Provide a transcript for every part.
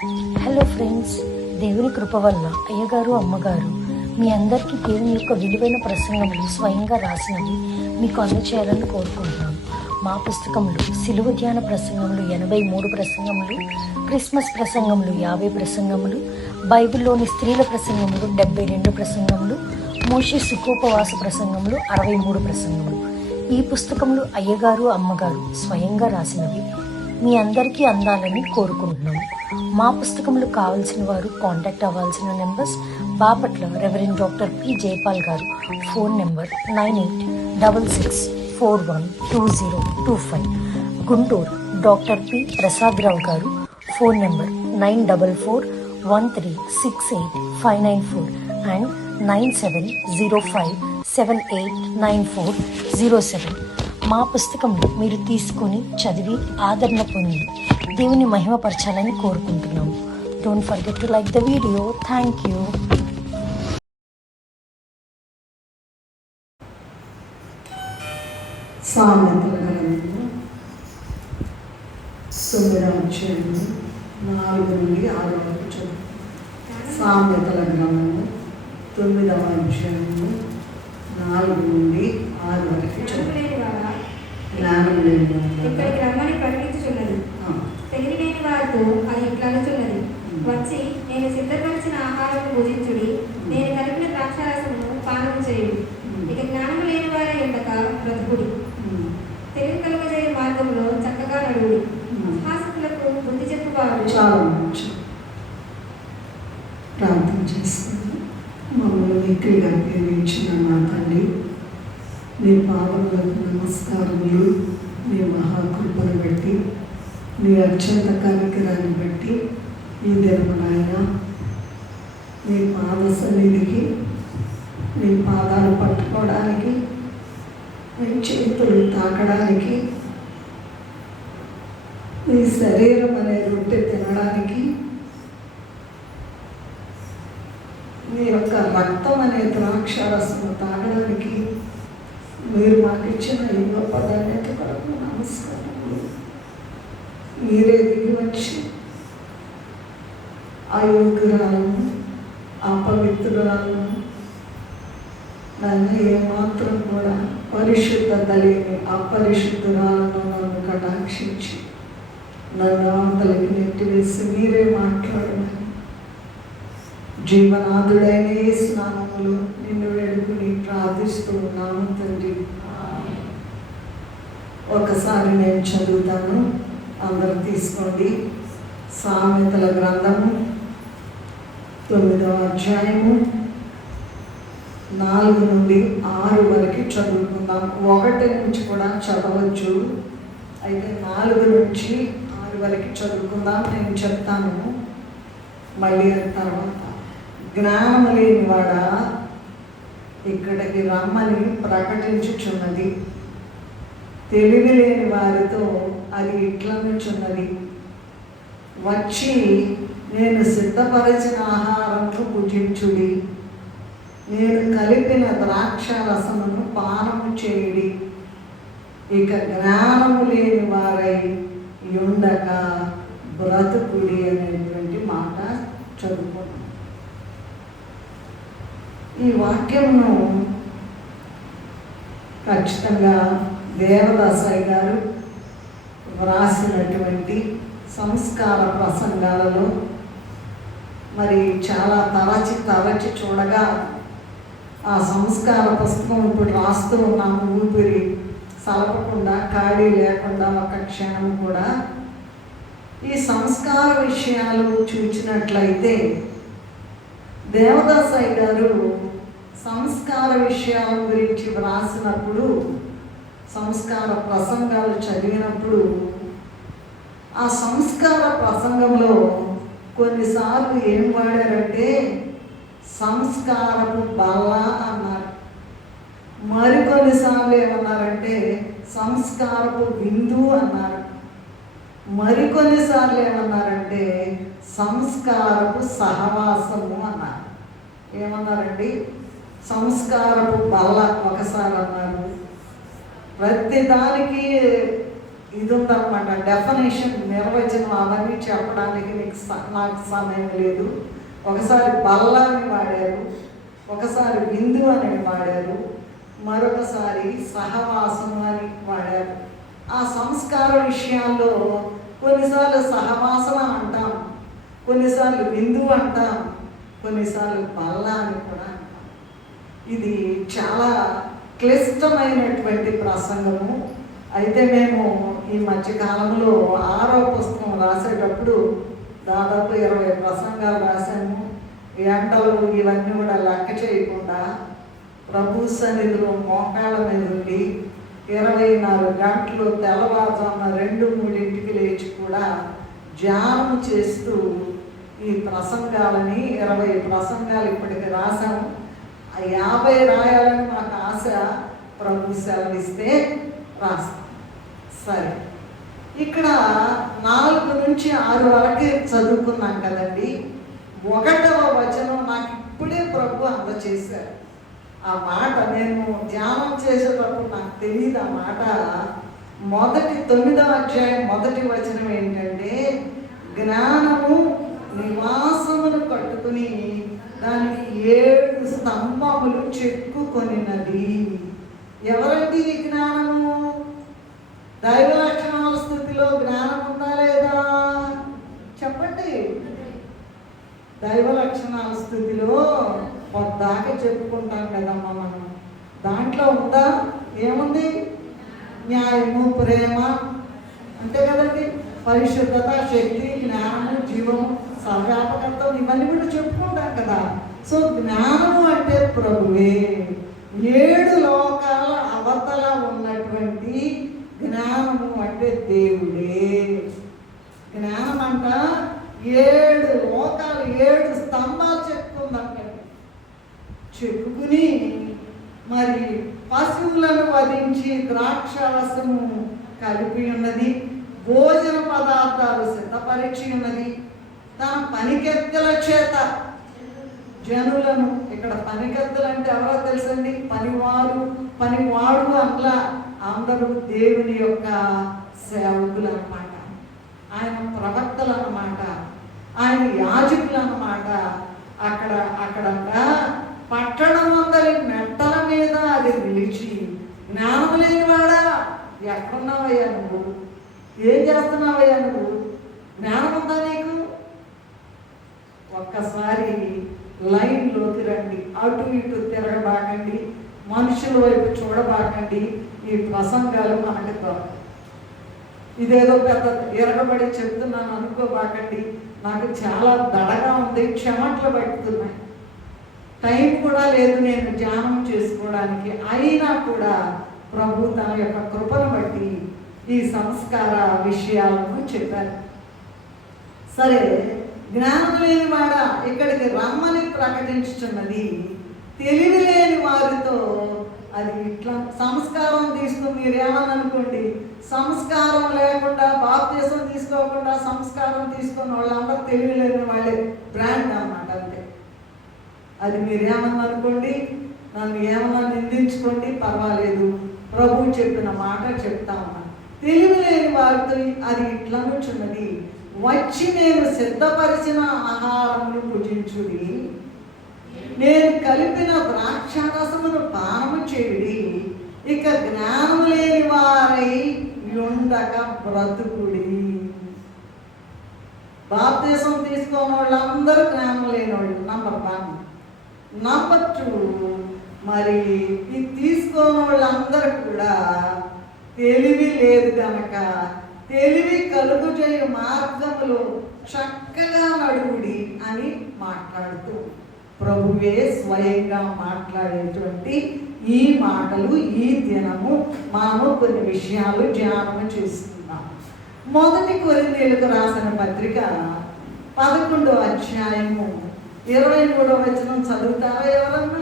Hello friends, దేవుని కృప వల్ల అయ్యగారు అమ్మగారు మీ అందరికీ దేవుని యొక్క విలువైన ప్రసంగములు స్వయంగా రాసినవి మీకు అందచేయాలని కోరుకుంటున్నాం. మా పుస్తకంలో సిలువ ధ్యాన ప్రసంగములు 83 ప్రసంగములు, క్రిస్మస్ ప్రసంగములు 50 ప్రసంగములు, బైబిల్లోని స్త్రీల ప్రసంగములు 72 ప్రసంగములు, మోషే సుఖోపవాస ప్రసంగములు 63 ప్రసంగములు. ఈ పుస్తకములు అయ్యగారు అమ్మగారు స్వయంగా రాసినవి మీ అందరికీ అందాలని కోరుకుంటున్నాము. మా పుస్తకములు కావాల్సిన వారు కాంటాక్ట్ అవ్వాల్సిన numbers: Bapatla reverend doctor P Jayapal గారు, phone number 9866412025. Guntur doctor P Prasad Rao గారు, ఫోన్ నెంబర్ 9413685994 అండ్ 9705789407. మా పుస్తకంలో మీరు తీసుకొని చదివి ఆదరణ పొంది దేవుని మహిమపరచాలని కోరుకుంటున్నాము. Don't forget to like the video. Thank you. సామెతల గ్రంథము 9వ అధ్యాయము 4 నుండి 6 వరకు చదువు. సామెతల గ్రంథము 9వ అధ్యాయము 4 నుండి 6 వరకు చదువు. జ్ఞానం లేని ఇక్కడికి రమ్మని ప్రకటించుచున్నది. తెలివిలేని వారితో అది ఇట్లనుచున్నది: వచ్చి నేను సిద్ధపరిచిన ఆహారం భుజించుడి, నేను కలిపిన ద్రాక్షారసమును పానము చేయుడి. ఇక జ్ఞానం లేని వారే ఉండక బ్రతుకుడి. తెలివి కలుగజేయ మార్గంలో చక్కగా నడువుడి. హాసకులకు బుద్ధి చెప్పువారు. చాలా మంచి ప్రార్థన చేస్తాను. మమ్మల్ని మిక్కిలిగా ప్రేమించిన మా తండ్రి, నీ పాదములకు నమస్కారములు. నీ మహాకృపను బట్టి, నీ అత్యంత కనికరాన్ని బట్టి ఈ దినమునైనా నీ పాద సన్నిధికి, నీ పాదాలు పట్టుకోవడానికి, నీ చేతులు తాకడానికి, నీ శరీరం అనే రొట్టె తినడానికి, నీ యొక్క రక్తం అనే ద్రాక్షారసము తాగడానికి మీరు మాకు ఇచ్చిన ఈ గొప్ప ధన్యత కొరకు నమస్కారములు. మీరే దిగి వచ్చి అయోగ్యురాలను, అపవిత్రురాలను, నన్ను ఏమాత్రం కూడా పరిశుద్ధత లేని అపరిశుద్ధురాలను నన్ను కటాక్షించి నన్ను అవతలకి నెట్టివేసి మీరే మాట్లాడమని జీవనాథుడైన యేసు నామములో నిన్ను వేడుకుని ప్రార్థిస్తూ ఉన్నాము తండ్రి. ఒకసారి నేను చదువుతాను, అందరూ తీసుకోండి. సామెతల గ్రంథము 9వ అధ్యాయము 4 నుండి 6 వరకు చదువుకుందాం. 1 నుంచి కూడా చదవచ్చు, అయితే 4 నుంచి 6 వరకు చదువుకుందాం. నేను చెప్తాను మళ్ళీ తర్వాత. జ్ఞానము లేనివాడా ఇక్కడికి రమ్మని ప్రకటించుచున్నది. తెలివి లేని వారితో అది ఇట్లనుచున్నది: వచ్చి నేను సిద్ధపరిచిన ఆహారంను భుజించుడి, నేను కలిపిన ద్రాక్షారసమును పానము చేయుడి. ఇక జ్ఞానము లేని వారై ఉండక బ్రతుకుడి అనేటువంటి మాట చదువుకున్నాం. ఈ వాక్యమును ఖచ్చితంగా దేవదాసయ్య గారు వ్రాసినటువంటి సంస్కార ప్రసంగాలలో మరి చాలా తరచి చూడగా ఆ సంస్కార పుస్తకం ఇప్పుడు రాస్తూ ఉన్నాము. ఊపిరి సలపకుండా, ఖాళీ లేకుండా ఒక క్షణం కూడా ఈ సంస్కార విషయాలు చూచినట్లయితే దేవదాసయ్య గారు సంస్కార విషయాల గురించి వ్రాసినప్పుడు, సంస్కార ప్రసంగాలు చదివినప్పుడు ఆ సంస్కార ప్రసంగంలో కొన్నిసార్లు ఏం వాడారంటే సంస్కారపు బల్ల అన్నారు. మరికొన్నిసార్లు ఏమన్నారంటే సంస్కారపు విందు అన్నారు. మరికొన్నిసార్లు ఏమన్నారంటే సంస్కారపు సహవాసము అన్నారు. ఏమన్నారండి? సంస్కారపు బల్ల ఒకసారి అన్నారు. ప్రతిదానికి ఇది ఉందన్నమాట, డెఫినేషన్, నిర్వచనం అవన్నీ చెప్పడానికి నాకు సమయం లేదు. ఒకసారి బల్ల అని వాడారు, ఒకసారి విందు అని వాడారు, మరొకసారి సహవాసం అని వాడారు. ఆ సంస్కార విషయాల్లో కొన్నిసార్లు సహవాసం అంటాం, కొన్నిసార్లు విందు అంటాం, కొన్నిసార్లు బల్ల అని కూడా అంటాం. ఇది చాలా క్లిష్టమైనటువంటి ప్రసంగము. అయితే మేము ఈ మధ్యకాలంలో 6వ పుస్తకం రాసేటప్పుడు దాదాపు 20 ప్రసంగాలు రాశాము. ఎండలు ఇవన్నీ కూడా లెక్క చేయకుండా ప్రభు సన్నిధిలో మోకాళ్ళ మీద ఉండి 24 గంటలు తెల్లవారుజామున 2-3 లేచి కూడా ధ్యానం చేస్తూ ఈ ప్రసంగాలని 20 ప్రసంగాలు ఇప్పటికి రాసాము. 50 రాయాలని మాకు ఆశ. ప్రభు సెలవిస్తే రాస్తాం. సరే, ఇక్కడ 4 నుంచి 6 వరకే చదువుకున్నాం కదండి. 1వ వచనం నాకు ఇప్పుడే ప్రభు అందచేశారు. ఆ మాట నేను ధ్యానం చేసేటప్పుడు నాకు తెలియదు. ఆ మాట మొదటి 9వ అధ్యాయం 1వ వచనం ఏంటంటే, జ్ఞానము నివాసమును కట్టుకుని దానికి 7 స్తంభములు చెక్కుకొనినది. ఎవరండి ఈ జ్ఞానము? దైవ లక్షణాల స్థితిలో జ్ఞానం ఉందా లేదా చెప్పండి. దైవ లక్షణాల స్థితిలో పొద్దాకా చెప్పుకుంటాం కదమ్మా మనం. దాంట్లో ఉందా? ఏముంది? న్యాయము, ప్రేమ, అంతే కదండి. పరిశుద్ధత, శక్తి, జ్ఞానము, జీవము, సర్వ్యాపకత్వం, ఇవన్నీ కూడా చెప్పుకుంటాం కదా. సో జ్ఞానము అంటే ప్రభువే. 7 లోకాల అవతల ఉన్నటువంటి జ్ఞానము అంటే దేవుడే. జ్ఞానం అంట 7 లోకాలు, 7 స్తంభాలు చెప్పుకుందంట. చెప్పుకుని మరి పశువులను వధించి ద్రాక్షారసము కలిపి ఉన్నది, భోజన పదార్థాలు సిద్ధపరిచి ఉన్నది, తన పనికెత్తెల చేత జనులను, ఇక్కడ పనికెత్తలు అంటే ఎవరో తెలుసండి? పనివాడు అందులో అందరూ దేవుని యొక్క సేవకులు అన్నమాట. ఆయన ప్రవక్తలు అన్నమాట, ఆయన యాజకులు అన్నమాట. అక్కడంట పట్టణం అందరి మెట్టల మీద అది నిలిచి, జ్ఞానం లేనివాడా ఎక్కడున్నావయ్యా నువ్వు? ఏం చేస్తున్నావయ్యా నువ్వు? జ్ఞానం ఉందా నీకు? ఒక్కసారి లైన్లోకి రండి. అటు ఇటు తిరగబాకండి, మనుషుల వైపు చూడబాకండి. ఈ ప్రసంగాలు మనకి దొరకవు. ఇదేదో పెద్ద ఎరగబడి చెప్తున్నాను అనుకోబాకండి. నాకు చాలా దడగా ఉంది, చెమట్లు పడుతున్నాయి, టైం కూడా లేదు నేను ధ్యానం చేసుకోవడానికి. అయినా కూడా ప్రభు తన యొక్క కృపను బట్టి ఈ సంస్కార విషయాలను చెప్పారు. సరే, జ్ఞానం లేని వాడ ఇక్కడికి రమ్మని ప్రకటించుతున్నది. తెలివి లేని వారితో అది ఇట్లా సంస్కారం తీసుకుని మీరేమని అనుకోండి, సంస్కారం లేకుండా బాప్తిసం తీసుకోకుండా సంస్కారం తీసుకున్న వాళ్ళందరూ తెలివి లేని వాళ్ళే బ్రాండ్ అన్నమాట. అంతే. అది మీరేమన్నా అనుకోండి, నన్ను ఏమన్నా నిందించుకోండి, పర్వాలేదు. ప్రభు చెప్పిన మాట చెప్తా ఉన్నా. తెలివి లేని వారితో అది ఇట్లా నుంచున్నది. వచ్చి నేను సిద్ధపరిచిన ఆహారమును భుజించుడి, నేను కలిపిన ద్రాక్షారసమును పానము చేయుడి, ఇక జ్ఞానం లేని వారై ఉండక బ్రతుకుడి. బాప్తిసం తీసుకోని వాళ్ళందరూ జ్ఞానం లేని వాళ్ళు. నంబర్ 1. నంబర్ 2, మరి ఇది తీసుకోని వాళ్ళందరూ కూడా తెలివి లేదు కనుక తెలివి కలుగు చేయు మార్గములో చక్కగా నడువుడి అని మాట్లాడుతూ ప్రభువే స్వయంగా మాట్లాడేటువంటి ఈ మాటలు ఈ దినము మనము కొన్ని విషయాలు ధ్యానం చేసుకుందాం. 1 కొరింథీయులకు రాసిన పత్రిక 11వ అధ్యాయము 23వ వచనం చదువుతారా ఎవరన్నా?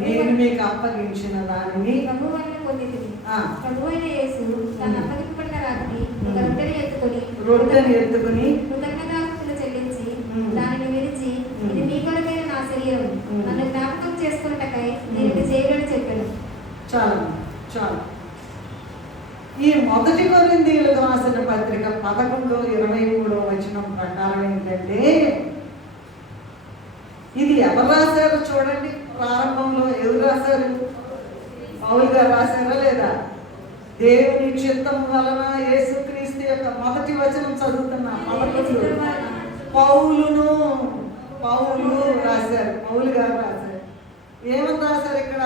నేను మీకు అప్పగించిన దానిని ప్రభువైన యేసు తన అప్పగింపబడిన రాత్రి రొట్టెని ఎత్తుకుని కృతజ్ఞతాస్తుతులు చెల్లించి దానిని విరిచి, ఇది మీ కొరకైన నా శరీరం, నన్ను జ్ఞాపకం చేసుకున్నటకై దీనిని చేయమని చెప్పాను. చాలు చాలు. ఈ ఈ మొదటి కొరింథీయులకు రాసిన పత్రిక 11:23 ప్రకారం ఏంటంటే, ఇది ఎవరు రాశారు చూడండి. ప్రారంభంలో ఎవరు రాశారు? పౌలు గారు రాశారా లేదా? దేవుని చిత్తం వలన యేసుక్రీస్తు యొక్క మొదటి వచనం చదువుతున్నా. 11 పౌలు రాశారు. పౌలు గారు రాశారు. ఏమని రాశారు ఇక్కడ?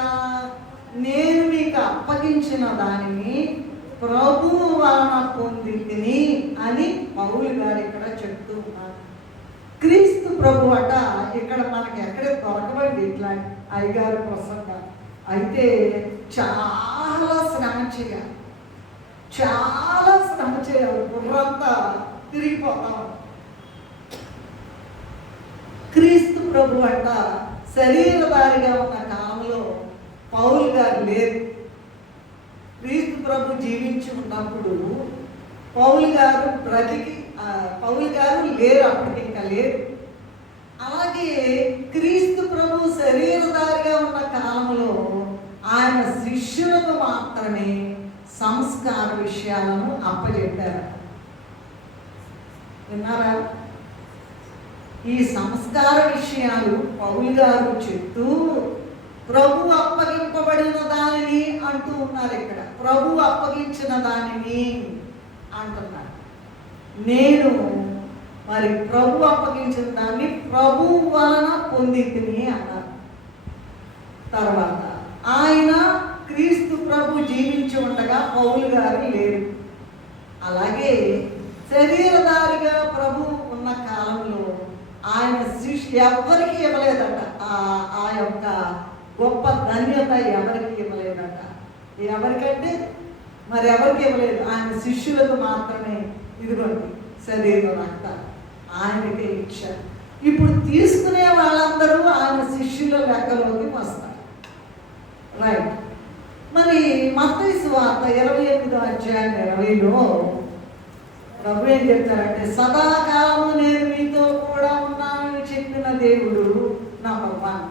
నేను మీకు అప్పగించిన దానిని ప్రభువు వలన పొందితిని అని పౌలు గారు ఇక్కడ చెప్తూ ఉన్నారు. క్రీస్తు ప్రభు అట ఇక్కడ మనకి ఎక్కడే దొరకబండి ఇట్లాంటి అయ్యగారు ప్రసంగా. అయితే చాలా శ్రమ చేయాలి, చాలా శ్రమ చేయాలి. బుర్రంతా తిరిగిపోతాం. క్రీస్తు ప్రభు అంట శరీరధారిగా ఉన్న కాలంలో పౌలు గారు లేరు. క్రీస్తు ప్రభు జీవించి ఉన్నప్పుడు పౌలు గారు లేరు, అప్పటికి ఇంకా లేరు. అలాగే క్రీస్తు ప్రభు శరీరధారిగా ఉన్న కాలంలో ఆయన శిష్యులకు మాత్రమే సంస్కార విషయాలను అప్పచెప్పారు. విన్నారా? ఈ సంస్కార విషయాలు పౌలు గారు చెప్తూ ప్రభు అప్పగింపబడిన దానిని అంటూ ఉన్నారు. ఇక్కడ ప్రభు అప్పగించిన దానిని అంటున్నారు. నేను మరి ప్రభు అప్పగించిన దాన్ని ప్రభు వలన పొందితిని అన్నారు. తర్వాత ఆయన క్రీస్తు ప్రభు జీవించి ఉండగా పౌలు గారు లేరు. అలాగే శరీరధారిగా ప్రభు ఉన్న కాలంలో ఆయన ఎవరికి ఇవ్వలేదట. ఆ యొక్క గొప్ప ధన్యత ఎవరికి ఇవ్వలేదట. ఎవరికంటే మరి ఎవరికి ఇవ్వలేదు, ఆయన శిష్యులకు మాత్రమే. ఇదిగోండి శరీరం అంతా ఆయనకే ఇచ్చారు. ఇప్పుడు తీసుకునే వాళ్ళందరూ ఆయన శిష్యుల లెక్కలోకి వస్తారు. రైట్. మరి మత్తయి సువార్త 28:20 ప్రభు ఏం చెప్తారంటే, సదాకాలము నేను మీతో కూడా ఉన్నానని చెప్పిన దేవుడు నంబర్ 1.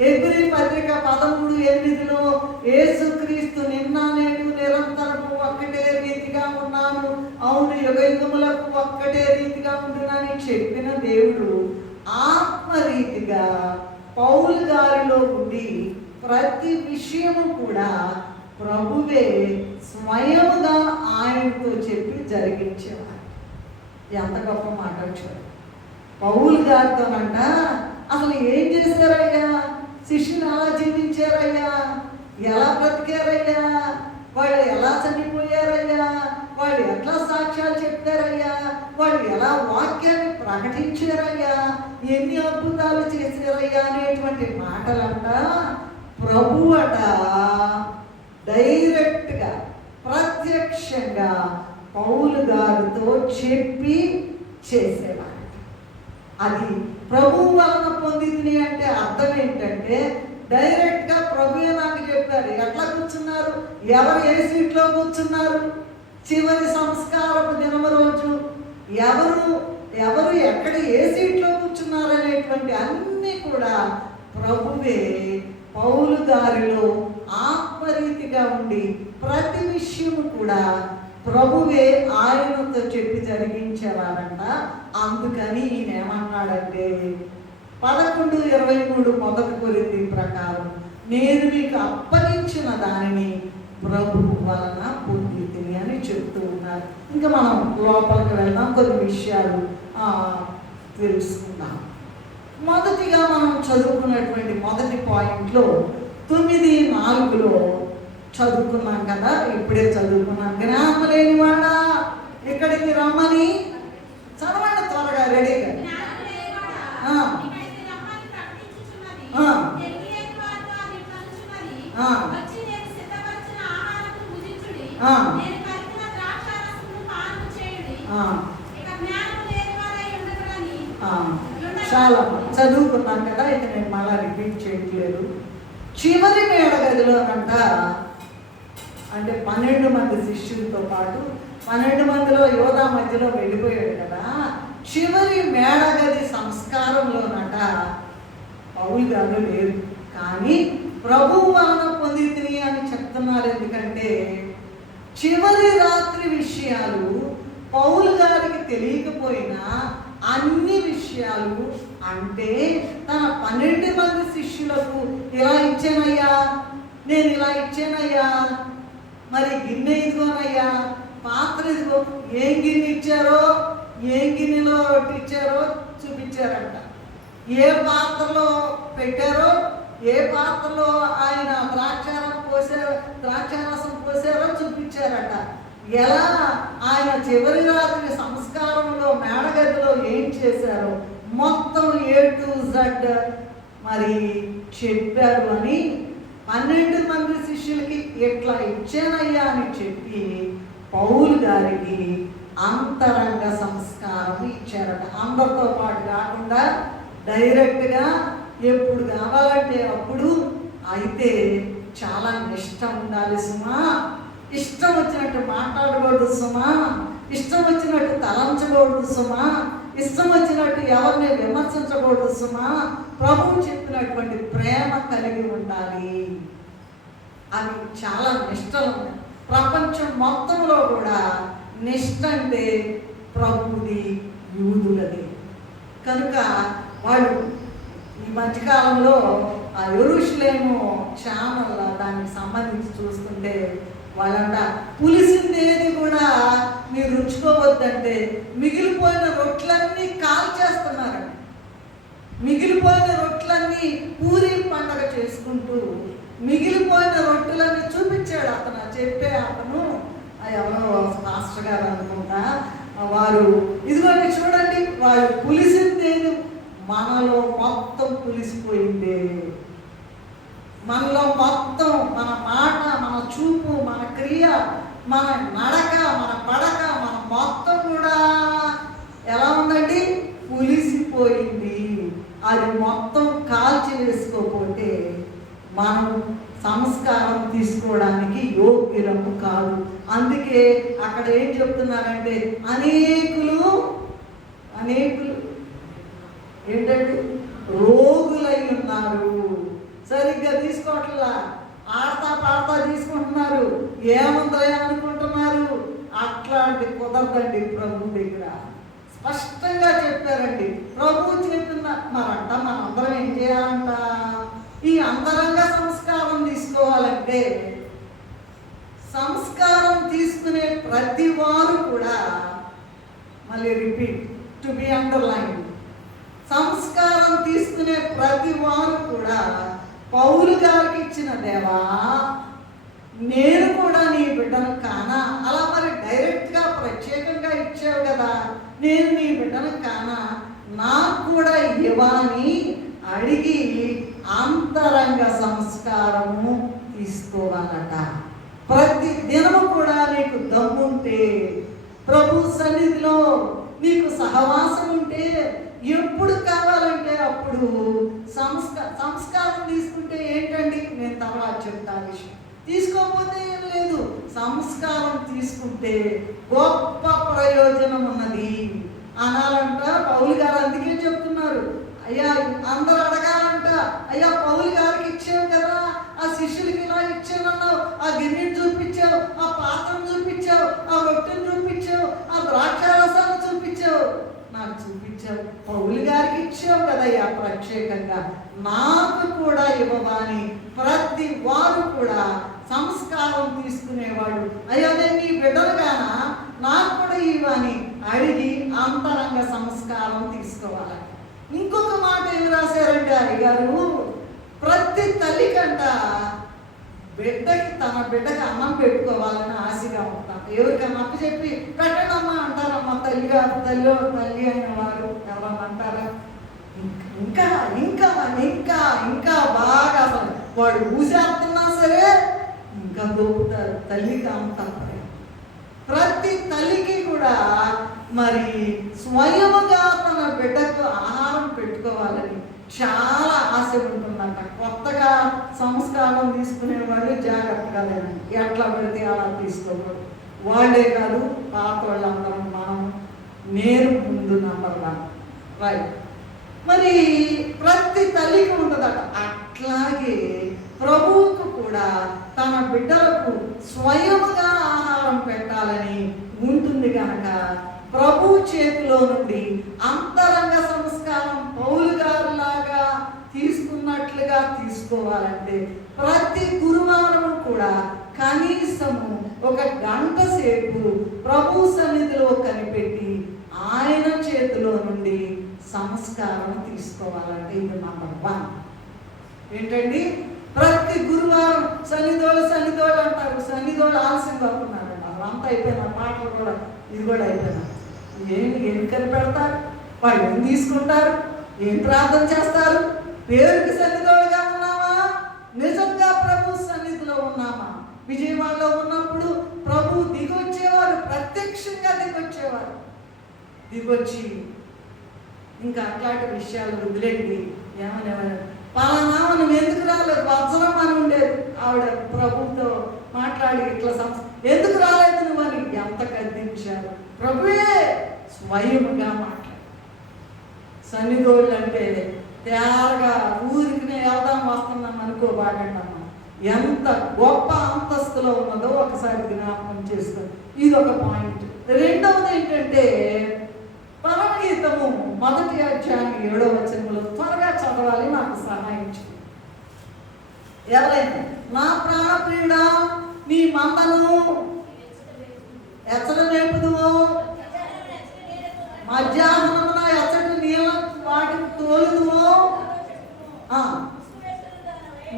హెబ్రీ పత్రిక 13:8 యేసుక్రీస్తు నిన్న నేడు నిరంతరము ఒక్కటే రీతిగా ఉన్నాను, అవును యుగయుగములకు ఒక్కటే రీతిగా ఉంటున్నానని చెప్పిన దేవుడు ఆత్మరీతిగా పౌలు గారిలో ఉండి ప్రతి విషయము కూడా ప్రభువే స్వయముగా ఆయనతో చెప్పి జరిగించేవారు. ఎంత గొప్ప మాట చూడండి. పౌలు గారితోనంట అసలు ఏం చేశారయ్యా, శిష్యులు ఎలా జీవించారయ్యా, ఎలా బ్రతికారయ్యా, వాళ్ళు ఎలా చనిపోయారయ్యా, వాళ్ళు ఎట్లా సాక్ష్యాలు చెప్పారయ్యా, వాళ్ళు ఎలా వాక్యాన్ని ప్రకటించారయ్యా, ఎన్ని అద్భుతాలు చేశారయ్యా అనేటువంటి మాటలంట ప్రభు అట డైరెక్ట్గా ప్రత్యక్షంగా పౌలు గారితో చెప్పి చేసేవారు. అది ప్రభు వలన పొందింది అంటే అర్థం ఏంటంటే, డైరెక్ట్గా ప్రభువే నాకు చెప్పారు. ఎట్లా కూర్చున్నారు, ఎవరు ఏ సీట్లో కూర్చున్నారు, చివరి సంస్కారపు దినము రోజు ఎవరు ఎక్కడ ఏ సీట్లో కూర్చున్నారు అనేటువంటి అన్నీ కూడా ప్రభువే పౌలు గారిలో ఆత్మరీతిగా ఉండి ప్రతి విషయము కూడా ప్రభువే ఆయనతో చెప్పి జరిగించేవారంట. అందుకని ఈయన ఏమన్నాడంటే 11:23 మొదటి కొరింథీ ప్రకారం నేను మీకు అప్పగించిన దానిని ప్రభు వలన పొందితిని అని చెప్తూ ఉన్నారు. ఇంకా మనం లోపలికి వెళ్దాం, కొన్ని విషయాలు తెలుసుకుందాం. మొదటిగా మనం చదువుకున్నటువంటి మొదటి పాయింట్లో 9:4 చదువుకున్నాం కదా, ఇప్పుడే చదువుకున్నాం. జ్ఞానం లేని వాళ్ళ ఇక్కడికి రమ్మని చదవండి త్వరగా, రెడీగా. చాలా చదువుకున్నాం కదా, ఇక నేను మళ్ళా రిపీట్ చేయట్లేదు. చివరి మేడగదిలోనంట, అంటే 12 మంది శిష్యులతో పాటు 12 మందిలో యోధా మధ్యలో వెళ్ళిపోయాడు కదా, చివరి మేడగది సంస్కారంలోనట పౌలు గారు లేరు. కానీ ప్రభువు వలన పొందితిని అని చెప్తున్నారు. ఎందుకంటే చివరి రాత్రి విషయాలు పౌలు గారికి తెలియకపోయినా అన్ని విషయాలు అంటే తన 12 మంది శిష్యులకు ఇలా ఇచ్చానయ్యా, నేను ఇలా ఇచ్చానయ్యా, మరి గిన్నె ఇదిగోనయ్యా, పాత్ర ఇదిగో, ఏం గిన్నె ఇచ్చారో, ఏం గిన్నెలో రొట్టి ఇచ్చారో చూపించారంట. ఏ పాత్రలో పెట్టారో, ఏ పాత్రలో ఆయన ద్రాక్షారసం పోసారో చూపించారట. ఎలా ఆయన చివరి రాత్రి సంస్కారంలో మేడగదిలో ఏం చేశారో మొత్తం A to Z మరి చెప్పారు అని 12 మంది శిష్యులకి ఇట్లా ఇచ్చానయ్యా అని చెప్పి పౌలు గారికి అంతరంగ సంస్కారం ఇచ్చారట. అందరితో పాటు కాకుండా డైరెక్ట్గా ఎప్పుడు కావాలంటే అప్పుడు. అయితే చాలా నిష్ట ఉండాలి సుమా, ఇష్టం వచ్చినట్టు మాట్లాడకూడదు సుమా, ఇష్టం వచ్చినట్టు తలంచకూడదు సుమా, ఇష్టం వచ్చినట్టు ఎవరిని విమర్శించకూడదు సుమా. ప్రభువు చెప్పినటువంటి ప్రేమ కలిగి ఉండాలి. అవి చాలా నిష్టలు ఉన్నాయి. ప్రపంచం మొత్తంలో కూడా నిష్ట అంటే ప్రభువుది, యూదులది. కనుక వాళ్ళు ఈ మధ్యకాలంలో ఆ యెరూషలేము ఛానల్ దానికి సంబంధించి చూస్తుంటే వాళ్ళంట పులిసిందేది కూడా మీరు రుచుకోవద్దంటే మిగిలిపోయిన రొట్లన్నీ కాల్చేస్తున్నారండి. మిగిలిపోయిన రొట్లన్నీ పూరీ పండగ చేసుకుంటూ మిగిలిపోయిన రొట్టెలన్నీ చూపించాడు అతను ఎవరో మాస్టర్ గారు అనుకుంటా. వారు ఇదిగోండి చూడండి, వాళ్ళు పులిసిందేది, మనలో మొత్తం పులిసిపోయిందే. మనలో మొత్తం మన మాట, మన చూపు, మన క్రియ, మన నడక, మన పడక, మన మొత్తం కూడా ఎలా ఉందండి? పులిసిపోయింది. అది మొత్తం కాల్చి వేసుకోకపోతే మనం సంస్కారం తీసుకోవడానికి యోగ్యులము కాదు. అందుకే అక్కడ ఏం చెప్తున్నారంటే అనేకులు ఏంటంటే రోగులై ఉన్నారు. సరిగ్గా తీసుకోవట్లా, ఆడతా పాడతా తీసుకుంటున్నారు, ఏముందనుకుంటున్నారు. అట్లాంటి కుదరదండి. ప్రభు దగ్గర స్పష్టంగా చెప్పారండి. ప్రభు చెప్పిన మరంట మనందరం ఏం చేయాలంట? ఈ అంతరంగ సంస్కారం తీసుకోవాలంటే సంస్కారం తీసుకునే ప్రతి వారు కూడా, మళ్ళీ రిపీట్, టు బి అండర్లైన్, సంస్కారం తీసుకునే ప్రతి వారు కూడా పౌలు గారికి ఇచ్చిన దేవా నేను కూడా నీ బిడ్డను కానా, అలా మరి డైరెక్ట్గా ప్రత్యేకంగా ఇచ్చావు కదా, నేను నీ బిడ్డను కానా, నాకు కూడా ఇవ్వని అడిగి అంతరంగ సంస్కారము తీసుకోవాలట. ప్రతి దినము కూడా నీకు దమ్ముంటే, ప్రభు సన్నిధిలో నీకు సహవాసం ఉంటే, ఎప్పుడు కావాలంటే అప్పుడు సంస్కారం తీసుకుంటే ఏంటండి, నేను తర్వాత చెప్తా విషయం. తీసుకోకపోతే ఏం లేదు, సంస్కారం తీసుకుంటే గొప్ప ప్రయోజనం ఉన్నది అనాలంట పౌలు గారు. అందుకే చెప్తున్నారు, అయ్యా అందరూ అడగాలంట, అయ్యా పౌలు గారికి ఇచ్చావు కదా, ఆ శిష్యులకి ఇలా ఇచ్చానన్నావు, ఆ గిన్నెని చూపించావు, ఆ పాత్రను చూపించావు, ఆ రొట్టెను చూపించావు, ఆ ద్రాక్షారసాన్ని చూపించావు, నాకు చూపించావు, పౌలు గారికి ఇచ్చావు కదయ్యా ప్రత్యేకంగా, నాకు కూడా ఇవ్వవని ప్రతి వారు కూడా సంస్కారం తీసుకునేవాడు. అయ్యా నేను నీ బిడ్డలుగానా, నాకు కూడా ఇవ్వని అడిగి అంతరంగ సంస్కారం తీసుకోవాలి. ఇంకొక మాట ఏమి రాశారంటే అయ్యగారు, ప్రతి తల్లికంట తన బిడ్డకి అన్నం పెట్టుకోవాలని ఆశగా ఉంటాం. ఎవరికన్నా అప్పు చెప్పి పెట్టడమ్మా అంటారమ్మా, తల్లి అయిన వారు ఎవరన్నా అంటారా? ఇంకా ఇంకా ఇంకా ఇంకా బాగా అసలు వాడు ఊసేస్తున్నా సరే ఇంకా దొరుకుతారు. తల్లికి అంత ప్రతి తల్లికి కూడా మరి స్వయముగా తన బిడ్డకు ఆహారం పెట్టుకోవాలని చాలా ఆశ ఉంటుందంట. కొత్తగా సంస్కారం తీసుకునే వాళ్ళు జాగ్రత్తగా లేదండి, ఎట్లా పెడితే అలా తీసుకోకూడదు. వాళ్ళే కాదు, పాత వాళ్ళందరం మనం, నేను ముందు నంబర్ 1 రైట్. మరి ప్రతి తల్లికి ఉంటుందట. అట్లాగే ప్రభువుకు కూడా తన బిడ్డలకు స్వయముగా ఆహారం ఆహారం పెట్టాలని ఉంటుంది కనుక ప్రభు చేతిలో నుండి అంతరంగ సంస్కారం పౌలు గారిలాగా తీసుకున్నట్లుగా తీసుకోవాలంటే ప్రతి గురువారం కూడా కనీసము 1 గంట సేపు ప్రభు సన్నిధిలో కనిపెట్టి ఆయన చేతిలో నుండి సంస్కారం తీసుకోవాలంటే ఇది నంబర్ 1. ఏంటండి, ప్రతి గురువారం సన్నిధోళ్ళు అంటారు. సన్నిధోళ్ళు ఆలస్యంగా అవుతున్నారండి. వాళ్ళంతా అయిపోయినా మాటలు కూడా ఇది కూడా అయిపోయినా ఏం కనిపెడతారు, వాళ్ళు ఏం తీసుకుంటారు, ఏం ప్రార్థన చేస్తారు? పేరుకి సన్నిధోడుగా ఉన్నామా? నిజంగా ప్రభు సన్నిధిలో ఉన్నామా? విజయవాడలో ఉన్నప్పుడు ప్రభు దిగొచ్చేవారు, ప్రత్యక్షంగా దిగొచ్చి ఇంకా అట్లాంటి విషయాలు వదిలేండి. ఏమన్నా పలానా మనం ఎందుకు రాలేదు, వత్సరం అని ఉండేది ఆవిడ ప్రభుతో మాట్లాడి ఇట్లా ఎందుకు రాలేదు నువ్వని ఎంత గద్దించారు. ప్రభువే స్వయముగా మాట్లాడు. సన్నిధోళ్ళు అంటే తేరగా ఊరికి వెళ్దాం వస్తున్నాం అనుకోబాగండి అమ్మ. ఎంత గొప్ప అంతస్తులో ఉన్నదో ఒకసారి జ్ఞాపకం చేసుకోండి. ఇది ఒక పాయింట్. రెండవది ఏంటంటే పరమగీతము 1వ అధ్యాయం 7వ వచనంలో త్వరగా చదవాలి, నాకు సహాయం చేయండి. ఎవరైనా నా ప్రాణప్రియుడా నీ మందను ఎచ్చట మేపుదువో, మధ్యాహ్నమున ఎచ్చట నీళ్ళ వాటిని తోలుదువో,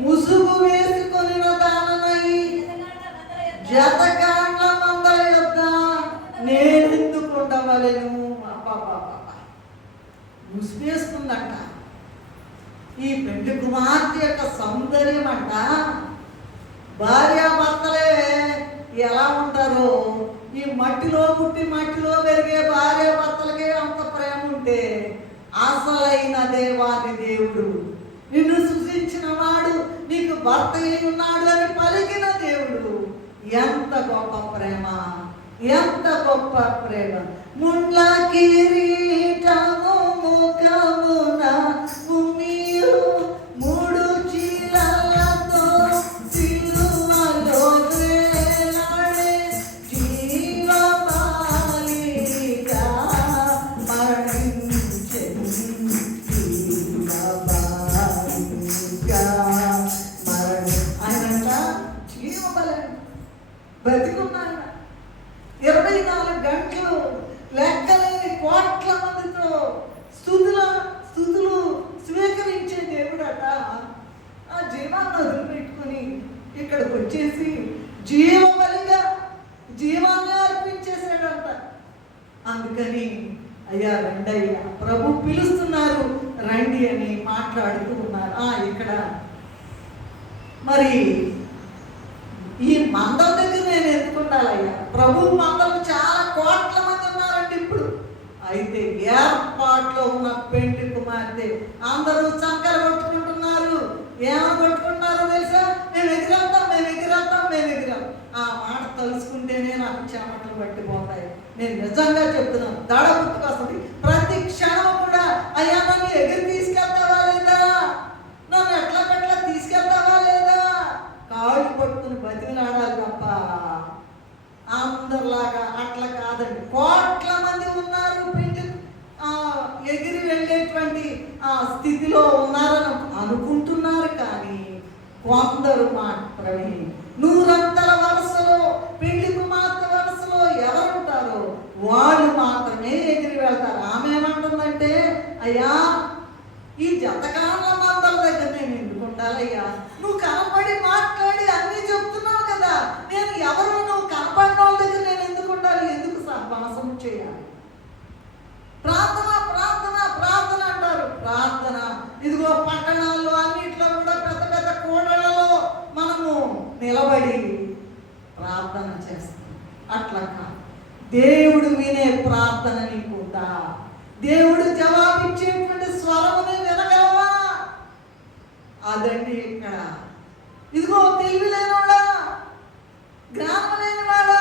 ముసుగు వేసుకొని దాననై జతకాండ్ల మందల యొద్ద నేనెందుకుండవలెను. ముసుగేసుకుందంట. ఈ పెండి కుమార్తె యొక్క సౌందర్యం అంట. భార్యాభర్తలే ఎలా ఉంటారో, ఈ మట్టిలో పుట్టి మట్టిలో పెరిగే భార్యాభర్తలకే అంత ప్రేమ ఉంటే అసలైన దేవాది దేవుడు, నిన్ను సృష్టించిన వాడు, నీకు భర్త అయి ఉన్నాడు అని పలికిన దేవుడు ఎంత గొప్ప ప్రేమ, ఎంత గొప్ప ప్రేమ. ముండ్ల కిరీటము ముఖమున ఉమ్మియు 3 చీలలతో సిలువలో వేలాడే జీవబాలిగా మరణించెను. ఆయనంట జీవబలి బతికున్నాయన. 24 గంటలు లెక్కలేని కోట్ల మందితో స్తుతులు స్వీకరించే దేవుడట. ఆ జీవాన్ని వదిలిపెట్టుకుని ఇక్కడికి వచ్చేసి జీవబలిగా జీవాన్ని అర్పించేసాడంట. అందుకని అయ్యా రండి అయ్యా, ప్రభు పిలుస్తున్నారు రండి అని మాట్లాడుతూ ఉన్నారు. ఇక్కడ మరి ఈ మందల దగ్గర నేను ఎందుకు ఉండాలయ్యా? ప్రభు మందలు చాలా కోట్ల మంది ఉన్నారండి ఇప్పుడు. అయితే ఏర్పాట్లో ఉన్న పెండి కుమార్తె అందరూ చంకలు కొట్టుకుంటున్నారు. ఏమని కొట్టుకుంటున్నారో తెలుసా? మేము ఎగిరేద్దాం. ఆ మాట తలుసుకుంటేనే నాకు చెమటలు పట్టిపోతాయి. నేను నిజంగా చెప్తున్నాను, దడ గుర్తుకొస్తుంది ప్రతి క్షణం కూడా. అయ్యా నన్ను ఎగిరి తీసుకెళ్తావా లేదా, నన్ను ఎట్లా తీసుకెళ్తావా లేదా, కాళ్ళు పట్టుకుని బతిలాడాలి తప్ప అందరిలాగా అట్లా కాదండి. కోట్ల మంది ఉన్నారు, ఎగిరి వెళ్ళేటువంటి స్థితిలో ఉన్నారని అనుకుంటున్నారు. కానీ కొందరు మాత్రమే 100 వరుసలో పెళ్లి కుమార్తె వరుసలో ఎవరుంటారో వాళ్ళు మాత్రమే ఎగిరి వెళ్తారు. ఆమె ఏమంటుందంటే, అయ్యా ఈ జతకాల మందల దగ్గర నేను ఎందుకు ఉండాలయ్యా? నువ్వు కనపడి మాట్లాడి అన్నీ చెప్తున్నావు కదా, నేను ఎవరు? నువ్వు కనపడిన వాళ్ళ దగ్గర నేను ఎందుకు ఉండాలి? ఎందుకు సహవాసం చేయాలి? ప్రార్థన అంటారు. ప్రార్థన ఇదిగో పట్టణాల్లో అన్నిట్లో కూడా పెద్ద పెద్ద కూడళ్లలో మనము నిలబడి ప్రార్థన చేస్తాం. అట్లా కాదు. దేవుడు వినే ప్రార్థన నీకుందా? దేవుడు జవాబిచ్చేటువంటి స్వరముని వినగలవా? అదండి ఇక్కడ. ఇదిగో తెలివి లేనివాడా, జ్ఞానం లేనివాడా,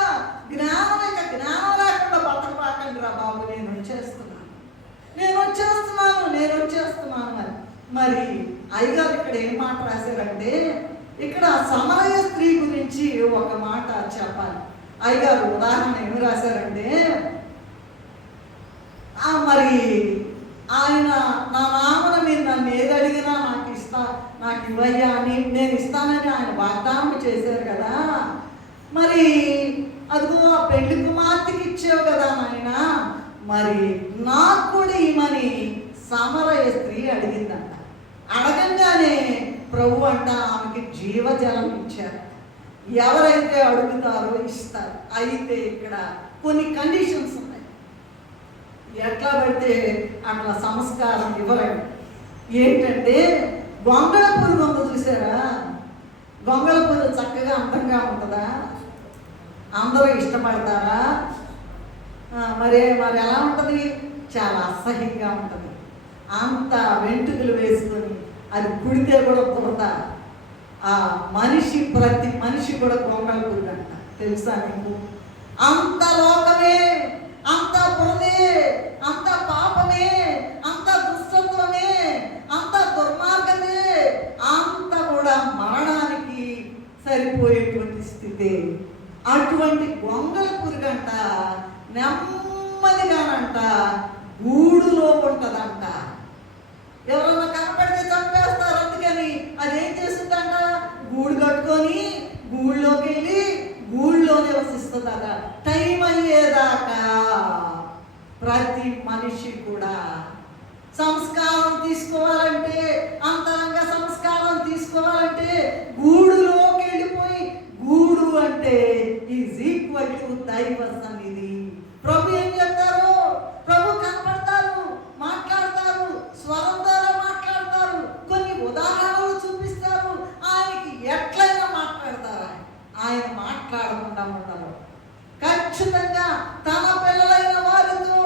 జ్ఞానం లేకుండా బతకపాకండి రా బాబు, నేను వచ్చేస్తున్నాను అని. మరి అయ్యగారు ఇక్కడ ఏం మాట రాశారంటే, ఇక్కడ సమరయ స్త్రీ గురించి ఒక మాట చెప్పాలి. అయ్యగారు ఉదాహరణ ఏమి రాశారంటే, మరి ఆయన నా నామన మీరు నన్ను ఏది అడిగినా నాకు ఇవ్వయ్యా అని నేను ఇస్తానని ఆయన వాగ్దానం చేశారు కదా. మరి అదిగో ఆ పెళ్లి కుమార్తెకి ఇచ్చావు కదా నాయన, మరి నాకు కూడా ఇమ్మని సమరయ స్త్రీ అడిగిందంట. అడగంగానే ప్రభు అంట ఆమెకి జీవజలం ఇచ్చారు. ఎవరైతే అడుగుతారో ఇస్తారు. అయితే ఇక్కడ కొన్ని కండిషన్స్ ఉన్నాయి. ఎట్లా పడితే అట్లా సంస్కారం ఇవ్వరండి. ఏంటంటే గొంగళ పురుగు ఉందో చూసారా? గొంగళ పురుగు చక్కగా అందంగా ఉంటుందా? అందరూ ఇష్టపడతారా? మరి ఎలా ఉంటుంది? చాలా అసహ్యంగా ఉంటుంది. అంత వెంట్రుకలు వేసుకొని అది కుడితే కూడా పుడతా. ప్రతి మనిషి కూడా గొంగళ పురుగు అంట. తెలుసా నీకు? అంత లోకమే, అంత బురదే, అంత పాపమే, అంత దుష్టత్వమే, అంత దుర్మార్గమే, అంత కూడా మరణానికి సరిపోయేటువంటి స్థితి. అటువంటి గొంగళ పురుగంట నెమ్మదిగానంట గూడులో ఉంటదంట. ఎవరన్నా కనపడితే చంపేస్తారు. అందుకని అదేం చేస్తుందంట? గూడు కట్టుకొని గూళ్ళోకి వెళ్ళి గూళ్ళో నివసిస్తుందట టైం అయ్యేదాకా. ప్రతి మనిషి కూడా సంస్కారం తీసుకోవాలంటే, అంతరంగ సంస్కారం తీసుకోవాలంటే గూడులోకి వెళ్ళిపోయి, గూడు అంటే ఈజ్ ఈక్వల్ టు దైవ సన్నిధి. ప్రభు ఏం చెప్తారు? ప్రభు కనపడతారు, మాట్లాడతారు, స్వరం ద్వారా మాట్లాడతారు, కొన్ని ఉదాహరణలు చూపిస్తారు. ఆయనకి ఎట్లయినా మాట్లాడతారు. ఆయన మాట్లాడకుండా ఉండరు. ఖచ్చితంగా తన పిల్లలైన వారితో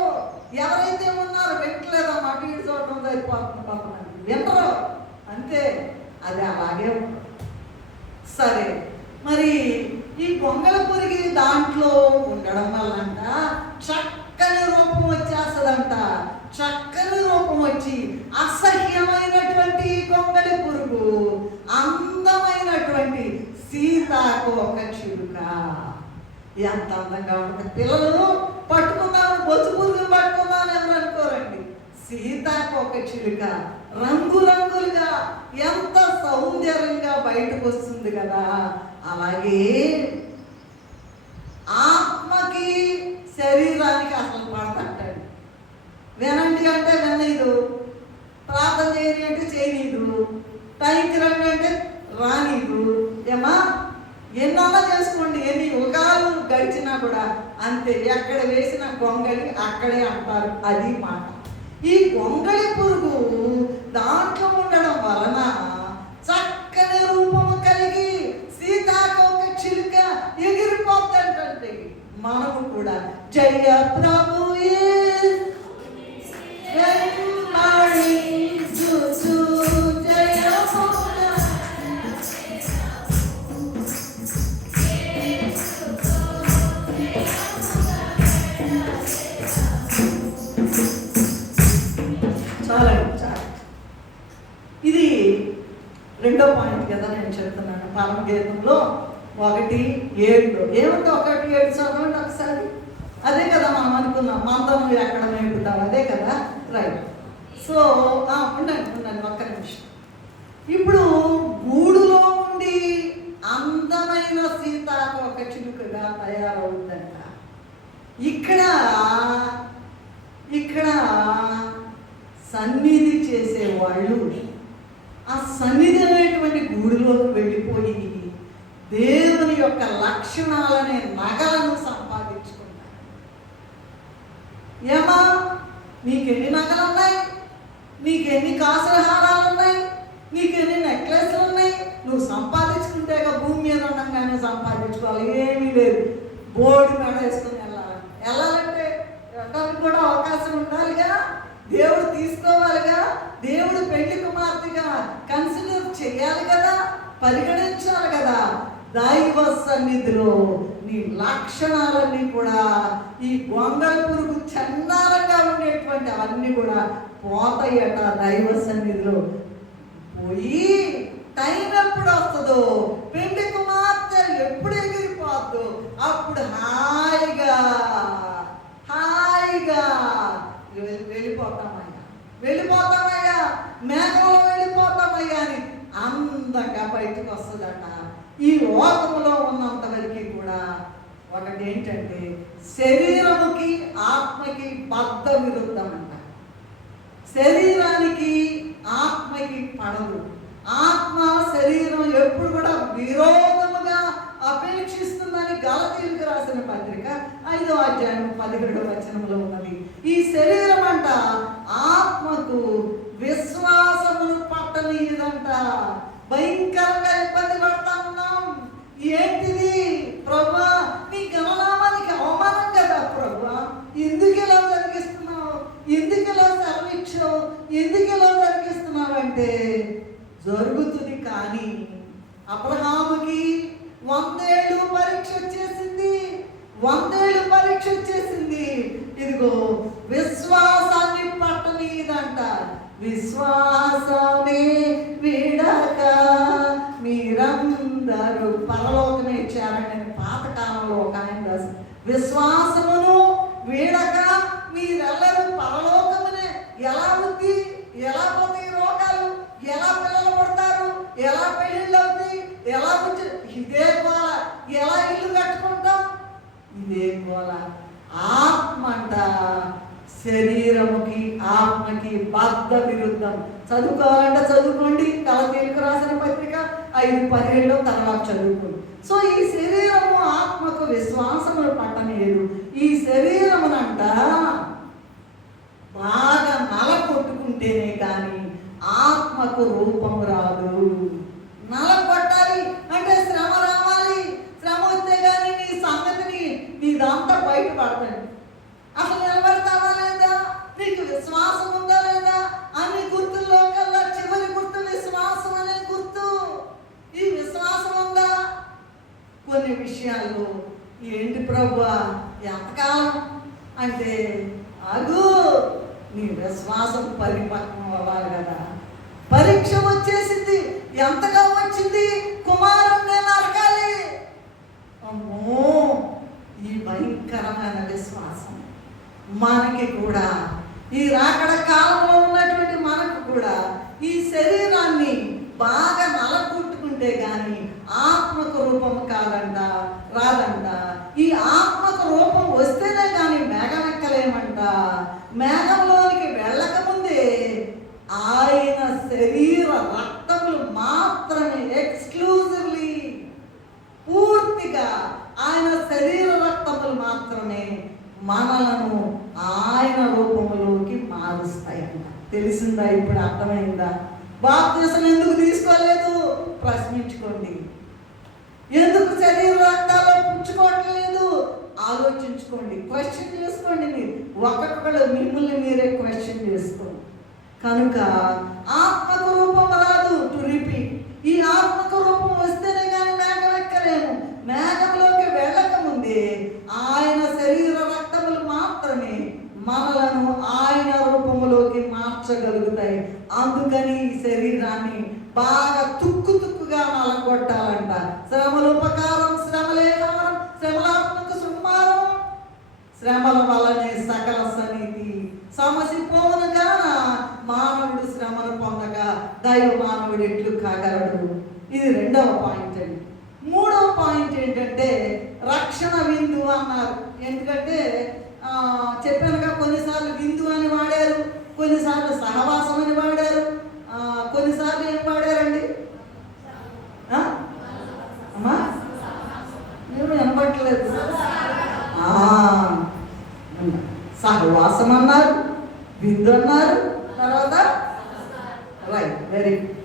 ఎవరైతే ఉన్నారో వెంటలేదమ్మా అటు ఇటు చూడటం సరిపోతుంది. పాపనండి వినరు అంతే. అది అలాగే ఉంటుంది. సరే, మరి ఈ గొంగళ పురుగు దాంట్లో ఉండడం వల్లంట చక్కని రూపం వచ్చేస్తుందంట. చక్కని రూపం వచ్చి అసహ్యమైనటువంటి గొంగళి పురుగు అందమైనటువంటి సీతాకోక చిలుక. ఎంత అందంగా ఉంటుంది. పిల్లలు పట్టుకుందామని బొచ్చు పురుగులు పట్టుకుందామని ఎవరు అనుకోరండి. సీతాకోక చిలుక రంగురంగులుగా ఎంత సౌందర్యంగా బయటకు వస్తుంది కదా. అలాగే ఆత్మకి శరీరానికి అసలు పడతంటాడు. వినండి అంటే వినలేదు, ప్రార్థన చేయని అంటే చేయనీదు, టైంకి రండి అంటే రానీదు. ఏమా ఎన్నన్నా చేసుకోండి, ఎన్ని యుగాలు గడిచినా కూడా అంతే. ఎక్కడ వేసిన గొంగళి అక్కడే అంటారు. అది మాట. ఈ గొంగళి పురుగు దాంట్లో ఉండడం వలన చక్కని రూపము కలిగి సీతాకోక చిలుక ఎగిరిపోతుంటే మనము కూడా జయ ప్రభు ఇది రెండో పాయింట్ కదా నేను చెప్తున్నాను. పరమగీతంలో 1:7 ఏముంది? 1:7 చదవండి ఒకసారి. అదే కదా మనం అనుకున్నాం, మందం ఎక్కడ మేపుతాం, అదే కదా. రైట్. సో ఉండండి ఒక్క నిమిషం. ఇప్పుడు గూడులో ఉండి అందమైన సీతాకోక చిలుకగా తయారవుతుందంట. ఇక్కడ సన్నిధి చేసేవాళ్ళు ఆ సన్నిధి అనేటువంటి గూడులోకి వెళ్ళిపోయి దేవుని యొక్క లక్షణాలనే నగలను సంపాదించుకుంటారు. ఏమా నీకెన్ని నగలు ఉన్నాయి? నీకెన్ని కాసులహారాలు ఉన్నాయి? నీకెన్ని నెక్లెస్లు ఉన్నాయి? నువ్వు సంపాదించుకుంటేగా భూమి మీద ఉండగానే సంపాదించుకోవాలి. ఏమీ లేదు. బోర్డు మెడ వేసుకుని వెళ్ళాలంటే వెళ్ళడానికి కూడా అవకాశం ఉండాలిగా. దేవుడు తీసుకోవాలిగా. దేవుడు పెళ్లి కుమార్తెగా కన్సిడర్ చేయాలి కదా, పరిగణించాలి కదా. దైవ సన్నిధిలో నీ లక్షణాలన్నీ కూడా ఈ గొంగళ పురుగు చండాలంగా ఉండేటువంటి అవన్నీ కూడా పోతాయట. దైవ సన్నిధిలో పోయి టైం ఎప్పుడు వస్తుందో, పెళ్లి కుమార్తె ఎప్పుడు ఎగిరిపోద్దో అప్పుడు హాయిగా హాయిగా వెళ్ళిపోతామయ్యా మేఘంలో వెళ్ళిపోతామయ్యా అని అందంగా బయటకు వస్తుందట. ఈ లోకంలో ఉన్నంత వరకు కూడా ఒకటి ఏంటంటే శరీరముకి ఆత్మకి బద్ధ విరుద్ధం అంట. శరీరానికి ఆత్మకి పడదు. ఆత్మ శరీరం ఎప్పుడు కూడా విరోధముగా అపేక్షిస్తుందని గలతీయులకు రాసిన పత్రిక 5వ అధ్యాయం 17వ వచనంలో ఉన్నది. ఈ శరీరం అంట ఆత్మకు విశ్వాసమును పట్టనీయదంట. భయంకరంగా ఇబ్బంది పడతా ఉన్నాం. ఏంటిది ప్రభువా, నీ గణనామానికి అవమానం కదా ప్రభువా, ఎందుకు ఇలా జరిగిస్తున్నావు, ఎందుకు ఇలా సెలవిచ్చావు, ఎందుకు ఇలా జరిగిస్తున్నావు అంటే జరుగుతుంది. కానీ అబ్రహాముకి 100 ఏళ్ళు పరీక్ష వచ్చేసింది. 100 ఏళ్ళు పరీక్ష వచ్చేసింది. ఇదిగో విశ్వాసాన్ని పట్టనీయదంట. విశ్వాసమే వీడక మీరందరూ పరలోకమే ఇచ్చారని పాతకాలంలో ఒక ఆయన రాసి, విశ్వాసమును వీడక మీరెల్లరూ పరలోకమునే. ఎలా ఉంది, ఎలా పోతాయి రోగాలు, ఎలా పిల్లలు పడతారు, ఎలా పెళ్ళిళ్ళు అవుతాయి, ఎలా ఇదే గోల, ఎలా ఇల్లు కట్టుకుంటాం, ఇదే గోల. ఆత్మ అంట శరీరముకి ఆత్మకి బద్ధ విరుద్ధం. చదువుకోవాలంటే చదువుకోండి, గలతీయులకు రాసిన పత్రిక 5:17 తర్వాత చదువుకోండి. సో ఈ శరీరము ఆత్మకు విశ్వాసములు పట్టలేదు. ఈ శరీరమునంట బాగా నల కొట్టుకుంటేనే కానీ ఆత్మకు రూపము రాదు. నల కొట్టాలి అంటే శ్రమ రావాలి. శ్రమ వస్తే కానీ నీ సంగతిని నీదంతా బయటపడతాడు. అసలు నిలబడతావా లేదా, నీకు విశ్వాసం ఉందా లేదా అన్ని గుర్తుల్లో కల్లా చివరి గుర్తు విశ్వాసం అనే గుర్తు. ఈ విశ్వాసం ఉందా? కొన్ని విషయాల్లో ఏంటి ప్రభువా ఎంతకాలం అంటే అగు నీ విశ్వాసం పరిపక్వం అవ్వాలి కదా. పరీక్ష వచ్చేసింది. ఎంతగా వచ్చింది? కుమారుణ్ణి నరకాలి. అమ్మో, ఈ భయంకరమైన విశ్వాసం మనకి కూడా, ఈ రాకడ కాలంలో ఉన్నటువంటి మనకు కూడా ఈ శరీరాన్ని బాగా నలగొట్టుకుంటే కానీ ఆత్మక రూపము కాదంట, రాదంట. ఈ ఆత్మక రూపం వస్తేనే కానీ మేఘం ఎక్కలేమంట. మేఘంలోనికి వెళ్ళకముందే ఆయన శరీర రక్తములు మాత్రమే, ఎక్స్క్లూజివ్లీ పూర్తిగా ఆయన శరీర రక్తములు మాత్రమే మనలను ఆయన రూపంలోకి మారుస్తాయంట. తెలిసిందా? ఇప్పుడు అర్థమైందా? బాప్తిసం ఎందుకు తీసుకోలేదు ప్రశ్నించుకోండి. ఎందుకు శరీర రక్తాల్లో పుచ్చుకోవట్లేదు ఆలోచించుకోండి. క్వశ్చన్ చేసుకోండి. మీరు ఒక్కొక్కళ్ళు మిమ్మల్ని మీరే క్వశ్చన్ చేసుకోండి. కనుక ఆత్మకు రూపం రాదు. టు రిపీట్, ఈ ఆత్మకు రూపం వస్తేనే కానీ మేఘం ఎక్కలేము. మేఘంలోకి వెళ్ళక ముందే ఆయన శరీర రక్తములు మాత్రమే మనలను ఆయన రూపములోకి మార్చగలుగుతాయి. అందుకని ఈ శరీరాన్ని బాగా తుక్కుగా నలగొట్టాలంట. శ్రమల ఉపకారం, శ్రమలే హారం, శ్రమలాత్మక సుమారం. శ్రమల వల్లనే సకల సన్నిధి సమసిపోవును గాన మానవుడు శ్రమను పొందగా దైవ మానవుడు ఎట్లు కాగలడు. ఇది 2వ పాయింట్ అండి. 3వ పాయింట్ ఏంటంటే రక్షణ విందు అన్నారు. ఎందుకంటే చెప్పానుగా, కొన్నిసార్లు విందు అని వాడారు, కొన్నిసార్లు సహవాసం అని వాడారు, కొన్నిసార్లు ఏం వాడారండి అమ్మా? నేను వినపట్లేదు. సహవాసం అన్నారు, విందు అన్నారు, తర్వాత రైట్, వెరీ గుడ్.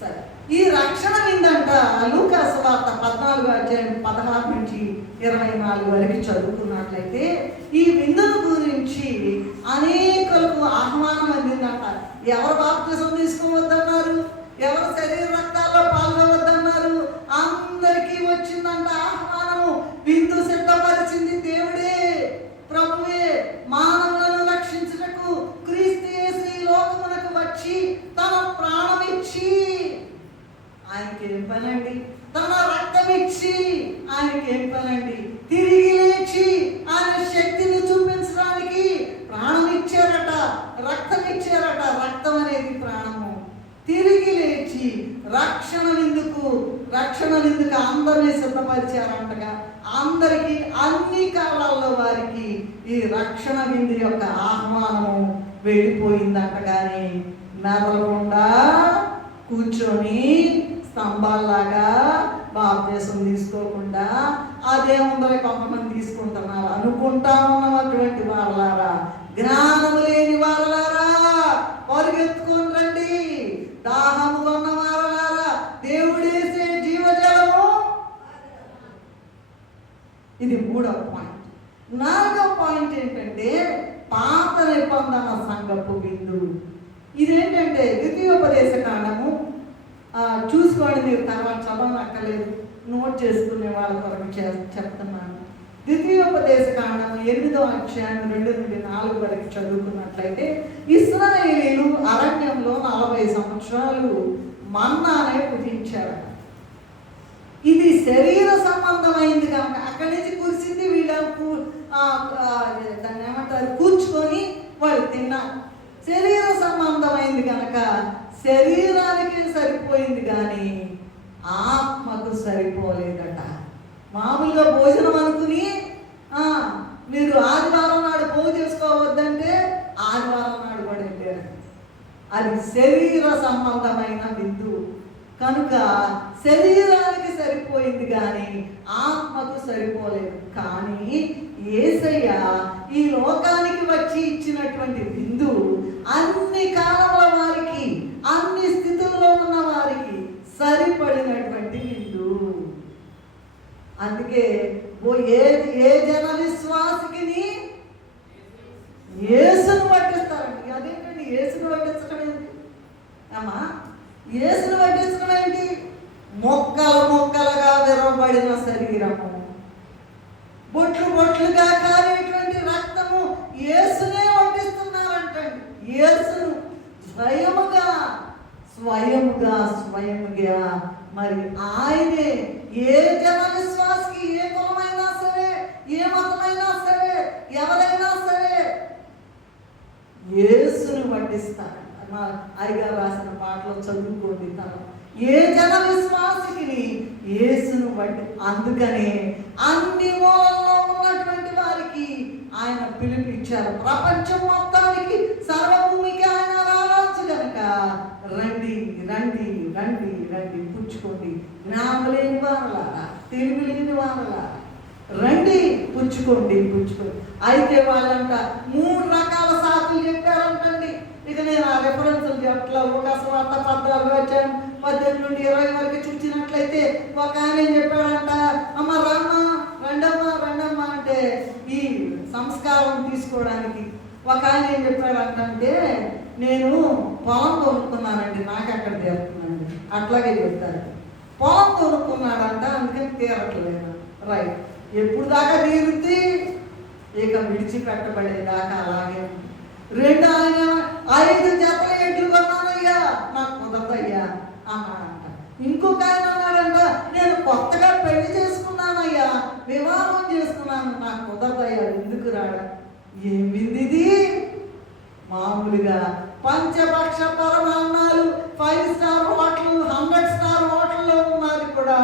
సరే, ఈ రక్షణ విందంట లూకా సువార్త 14వ అధ్యాయం 16 నుంచి 24 వరకు చదువుకున్నట్లయితే ఈ విందును గురించి అనేకులకు ఆహ్వానం అందిందంట. ఎవరు బాప్తిసం తీసుకోవద్దన్నారు, ఎవరు శరీర రక్తాల్లో పాల్గొవద్దన్నారు, అందరికీ వచ్చిందంట ఆహ్వానము. విందు సిద్ధపరిచింది దేవుడే, ప్రభువే. మానవులను రక్షించుటకు క్రీస్తు యేసు ఈ లోకమునకు వచ్చి తన ప్రాణం ఇచ్చి, ఆయనకి ఏం పనండి? తన రక్తం ఇచ్చి ఆయనకి ఏం పనండి? రక్షణ విందుకు అందరినీ సిద్ధపరిచారంటగా. అందరికీ అన్ని కాలాల్లో వారికి ఈ రక్షణ విందు యొక్క ఆహ్వానము వెళ్ళిపోయిందంటగానే మెదలకుండా కూర్చొని స్తంభాల్లాగా బాప్తీసం తీసుకోకుండా అదే ముందర కొంతమంది తీసుకుంటున్నారు అనుకుంటా ఉన్నటువంటి వాళ్ళారా, జ్ఞానము లేని వాళ్ళారా, పరిగెత్తుకొని రండి. దాహము ఉన్న వాళ్ళారా, దేవుడేసే జీవజలము. ఇది 3వ పాయింట్. 4వ పాయింట్ ఏంటంటే పాత నిబంధన సంఘపు విందు. ఇదేంటంటే ద్వితీయోపదేశ కాండము. చూసుకోండి, మీరు తర్వాత చదవనక్కర్లేదు, నోట్ చేసుకునే వాళ్ళ కొరకు చెప్తున్నాను. ద్వితీయోపదేశ కాండము 8వ అధ్యాయం 2 నుండి 4 వరకు చదువుకున్నట్లయితే, ఇశ్రాయేలీయులు అరణ్యంలో 40 సంవత్సరాలు మన్నానే పుట్టించారు. ఇది శరీర సంబంధమైంది కనుక అక్కడి నుంచి కురిసింది, వీళ్ళకు దాన్ని ఏమంటారు, కూర్చుకొని వాళ్ళు తిన్నారు. శరీర సంబంధమైంది కనుక శరీరానికి సరిపోయింది కానీ ఆత్మకు సరిపోలేదట. మామూలుగా భోజనం అనుకుని మీరు ఆదివారం నాడు పోగు చేసుకోవద్దంటే ఆదివారం నాడు కూడా వెళ్ళారు. అది శరీర సంబంధమైన విందు కనుక శరీరానికి సరిపోయింది కానీ ఆత్మకు సరిపోలేదు. కానీ యేసయ్య ఈ లోకానికి వచ్చి ఇచ్చినటువంటి విందు అన్ని కాలముల వారికి, అన్ని స్థితుల్లో ఉన్న వారికి సరిపడినటువంటి విందు. అందుకే ఏ జన విశ్వాసికి యేసును పట్టిస్తారండి. అదేంటండి యేసును పట్టించడం ఏంటి అమ్మా? యేసును పట్టించడం ఏంటి? మొక్కలుగా విరవబడిన శరీరము, బొట్లుగా కారేటువంటి రక్తము యేసునే వడ్డిస్తున్నారంటండి. యేసును స్వయముగా మరి ఆయనే ఏ జన విశ్వాసికి, ఏ కులమైనా సరే, ఏ మతమైనా సరే, ఎవరైనా సరే యేసును వడ్డిస్తారంట. మా అయ్యగారు రాసిన పాటలో చదువుకోండి. తను ఏ జన విశ్వాసికి యేసును వడ్డి. అందుకనే అన్ని మూలల్లో ఉన్నటువంటి వారికి ఆయన పిలుపిచ్చారు. ప్రపంచం మొత్తానికి, సర్వభూమికి ఆయన రావచ్చు కనుక రండి రండి రండి రండి, పుచ్చుకోండి. జ్ఞానం లేని వాళ్ళారా, తెలివి లేని వాళ్ళారా, రండి పుచ్చుకోండి. అయితే వాళ్ళంట 3 రకాల సాకులు చెప్పారంటండి. ఇక నేను ఆ రెఫరెన్స్లు చెప్పట్లా. లూకాసు వార్త 14 వచ్చాను 18 నుండి 20 వరకు చూసినట్లయితే ఒక ఆయన ఏం చెప్పాడంట, అమ్మ రండమ్మా అంటే ఈ సంస్కారం తీసుకోవడానికి. ఒక ఆయన ఏం చెప్పాడంటే, నేను పొలం కొనుక్కున్నానండి, నాకు అక్కడ తీరుతుందండి. అట్లాగే చెప్తారు. పొలం కొనుక్కున్నాడంట, అందుకని తీరట్లేదు. రైట్, ఎప్పుడు దాకా తీరుద్ది? ఇక విడిచిపెట్టబడేదాకా అలాగే. 2 ఆయన 5 జతల ఎడ్లు కొన్నానయ్యా, నాకు కుదరదయ్యా అన్నాడంట. ఇంకొక ఆయన అన్నాడంట, నేను కొత్తగా పెళ్లి చేసుకున్నానయ్యా, వివాహం చేసుకున్నాను, నాకు కుదరదయ్యా. ఎందుకు రాడా? ఏమింది? మామూలుగా పంచపక్ష పరమాన్నాలు 5 స్టార్ హోటల్, 100 స్టార్ హోటల్లో ఉన్నది కూడా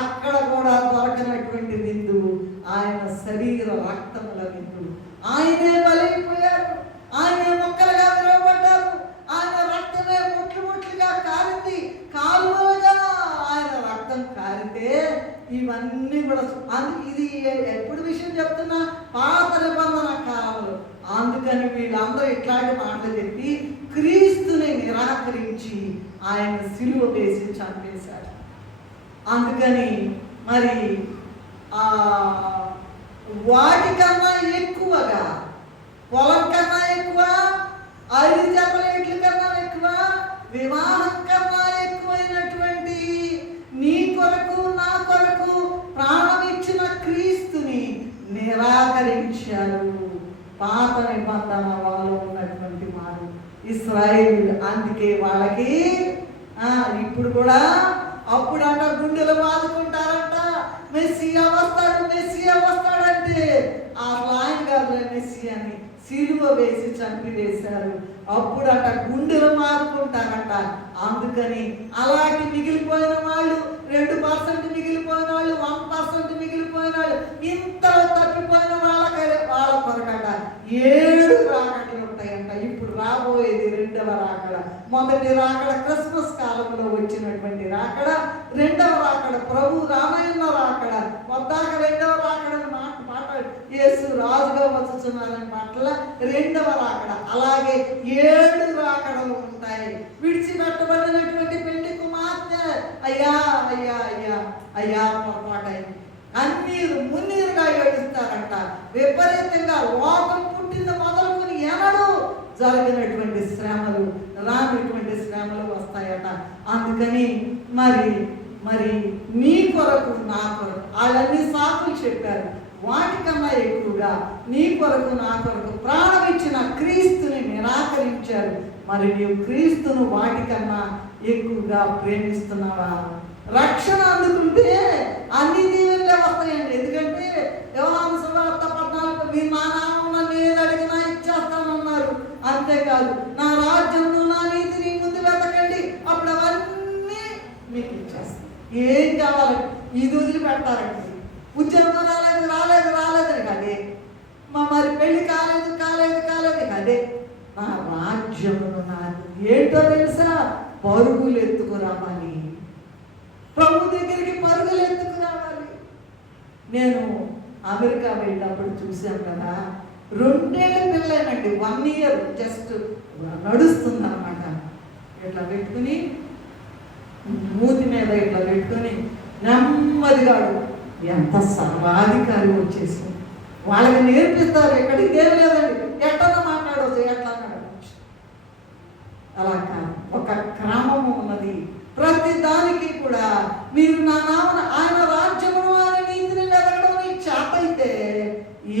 అక్కడ కూడా దొరకనటువంటి విందు ఆయన శరీర రక్తముల విందు. ఆయనే బలైపోయారు, ఆయనే మొక్కలుగా విరవబడ్డారు, ఆయన రక్తమే ముట్లుగా కారింది, కాలువగా ఆయన రక్తం కారితే ఇవన్నీ కూడా. ఇది ఎప్పుడు విషయం చెప్తున్నా? పాత నిబంధన కాలంలో. అందుకని వీళ్ళందరూ ఇట్లాంటి మాటలు చెప్పి క్రీస్తుని నిరాకరించి ఆయన సిలువ వేసి చంపేశారు. అందుకని మరి వాటికన్నా ఎక్కువగా, పొలం కన్నా ఎక్కువ, 5 జతల ఎడ్ల కన్నా ఎక్కువ, వివాహం కన్నా ఎక్కువైనటువంటి నీ కొరకు నా కొరకు ప్రాణం ఇచ్చిన క్రీస్తుని నిరాకరించారు పాత నిబంధన వాళ్ళు ఉన్నటువంటి వారు, ఇశ్రాయేలు. అందుకే వాళ్ళకి ఇప్పుడు కూడా అప్పుడంట గుండెలు బాదుకుంటారంట, మెస్సియా వస్తాడంటే అసలు ఆయన కాదు మెస్సియాని సిలువ వేసి చంపివేశారు. అప్పుడట గుండెలు మారుకుంటారట. అందుకని అలాంటి మిగిలిపోయిన వాళ్ళు 2% మిగిలిపోయిన వాళ్ళు 1% మిగిలిపోయిన వాళ్ళు ఇంతలో తప్పిపోయిన వాళ్ళ కొరకట 7 రాకడలు ఉంటాయంట. ఇప్పుడు రాబోయేది 2వ రాకడ. మొదటి రాకడ క్రిస్మస్ కాలంలో వచ్చినటువంటి రాకడ, 2వ రాకడ ప్రభు రామయ్య రాకడ. వద్దాక 2వ రాకడని మాట్లాడు యేసు రాజుగా వచ్చుచున్నారని మాటల 2వ రాకడ. అలాగే 7 రాకడలు ఉంటాయి. విడిచిపెట్టబడినటువంటి పెళ్లి కుమార్తె అయ్యా అయ్యా అయ్యా అయ్యా పొరపాటైంది అన్నీరు మున్నీరుగా ఏడుస్తారంట. విపరీతంగా లోకం పుట్టిన మొదలుకొని ఎనడు జరిగినటువంటి శ్రమలు, రానటువంటి శ్రమలు వస్తాయట. అందుకని మరి నీ కొరకు నా కొరకు వాళ్ళన్ని సాకులు చెప్పారు. వాటికన్నా ఎక్కువగా నీ కొరకు నా కొరకు ప్రాణం ఇచ్చిన క్రీస్తుని నిరాకరించారు. మరి నీవు క్రీస్తును వాటికన్నా ఎక్కువగా ప్రేమిస్తున్నావా? రక్షణ అందుకుంటే అన్ని దీవెనలే వస్తాయండి. ఎందుకంటే యోహాను సువార్త 14 మీ మా నామమున నన్ను ఏది అడిగినా ఇచ్చేస్తానన్నారు. అంతేకాదు నా రాజ్యమును నా నీతిని ముందు వెతకండి, అప్పుడు అవన్నీ మీకు ఇచ్చేస్తాను. ఏం కావాలండి ఇది వదిలిపెడతారండి. ఉద్యోగం రాలేదని కదే, మరి పెళ్లి కాలేదు కదే. నా రాజ్యమును నాకు ఏంటో తెలుసా? పరుగులు ఎత్తుకురావాలి, ప్రభు దగ్గరికి పరుగులు ఎత్తుకురావాలి. నేను అమెరికా వెళ్ళినప్పుడు చూశాను కదా, 2 ఏళ్ళ పిల్లలేనండి, 1 ఇయర్ జస్ట్ నడుస్తుంది అనమాట. ఇట్లా పెట్టుకుని మూతి మీద ఇట్లా పెట్టుకుని నెమ్మదిగా ఎంత సర్వాధికారి వచ్చేసి వాళ్ళకి నేర్పిస్తారు. ఎక్కడికి ఏం లేదండి, ఎట్లా మాట్లాడవచ్చు, ఎట్లా నడవచ్చు. అలా కాదు, ఒక క్రమము ఉన్నది. ప్రతి దానికి కూడా మీరు నా నామన ఆయన రాజ్యమును ఆయన నీతిని వెతకడం నీ చేతైతే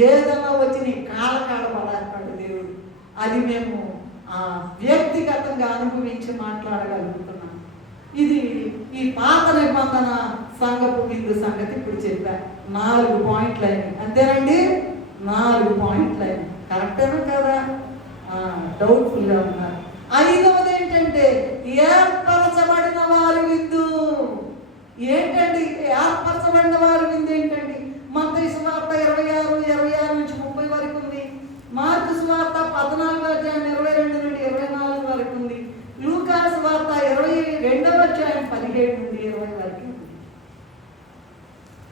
ఏదన్నా వచ్చి నీ కాళ్ళ పడాడు దేవుడు. అది మేము వ్యక్తిగతంగా అనుభవించి మాట్లాడగలుగుతున్నాం. ఇది ఈ పాత నిబంధన సంఘపు విందు సంగతి ఇప్పుడు చెప్పా. 4 పాయింట్లు అయినాయి అంతేనండి. 4 పాయింట్లు అయినాయి. కరెక్టేనా కదా? డౌట్ఫుల్గా ఉన్నారు. 5వది ఏంటంటే ఏర్పరచబడిన వారి విందు. ఏంటండి ఏర్పరచబడిన వారి విందు ఏంటండి? మత్తయి సువార్త 26 నుంచి 30 వరకు ఉంది. మార్కు సువార్త 14వ అధ్యాయం 22 నుండి 24 వరకు ఉంది. లూకా సువార్త 22వ అధ్యాయం 17 నుండి 20 వరకు ఉంది.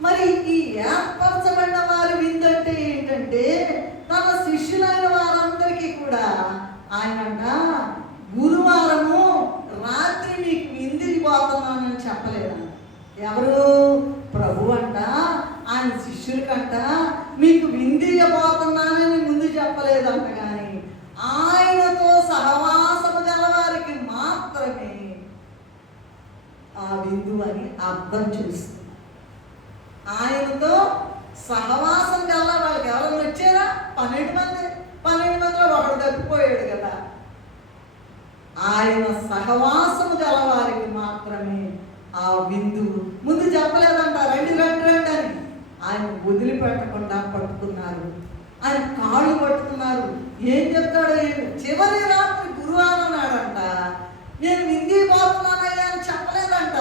మరి ఈ ఏర్పరచబడిన వారి విందు అంటే ఏంటంటే తన శిష్యులైన వారందరికీ కూడా ఆయనంట గురువారము రాత్రి మీకు విందుకి పోతున్నానని చెప్పలేదంట. ఎవరు? ప్రభు అంట ఆయన శిష్యులకంట మీకు విందుగా పోతున్నానని ముందు చెప్పలేదంట. కానీ ఆయనతో సహవాసము గల వారికి మాత్రమే ఆ విందు అని అర్థం చేస్తుంది. ఆయనతో సహవాసం గల వాళ్ళకి ఎవరు వచ్చారా? 12 మంది. 12 మందిలో ఒకడు తప్పిపోయాడు కదా. ఆయన సహవాసము గల వారికి మాత్రమే ఆ విందు. ముందు చెప్పలేదంట రండి అని. ఆయన వదిలిపెట్టకుండా పట్టుకున్నారు, ఆయన కాళ్ళు పట్టుకున్నారు. ఏం చెప్తాడో చివరి రాత్రి గురువారం నాడంట నేను విందు పోతున్నానయ్యా అని చెప్పలేదంట.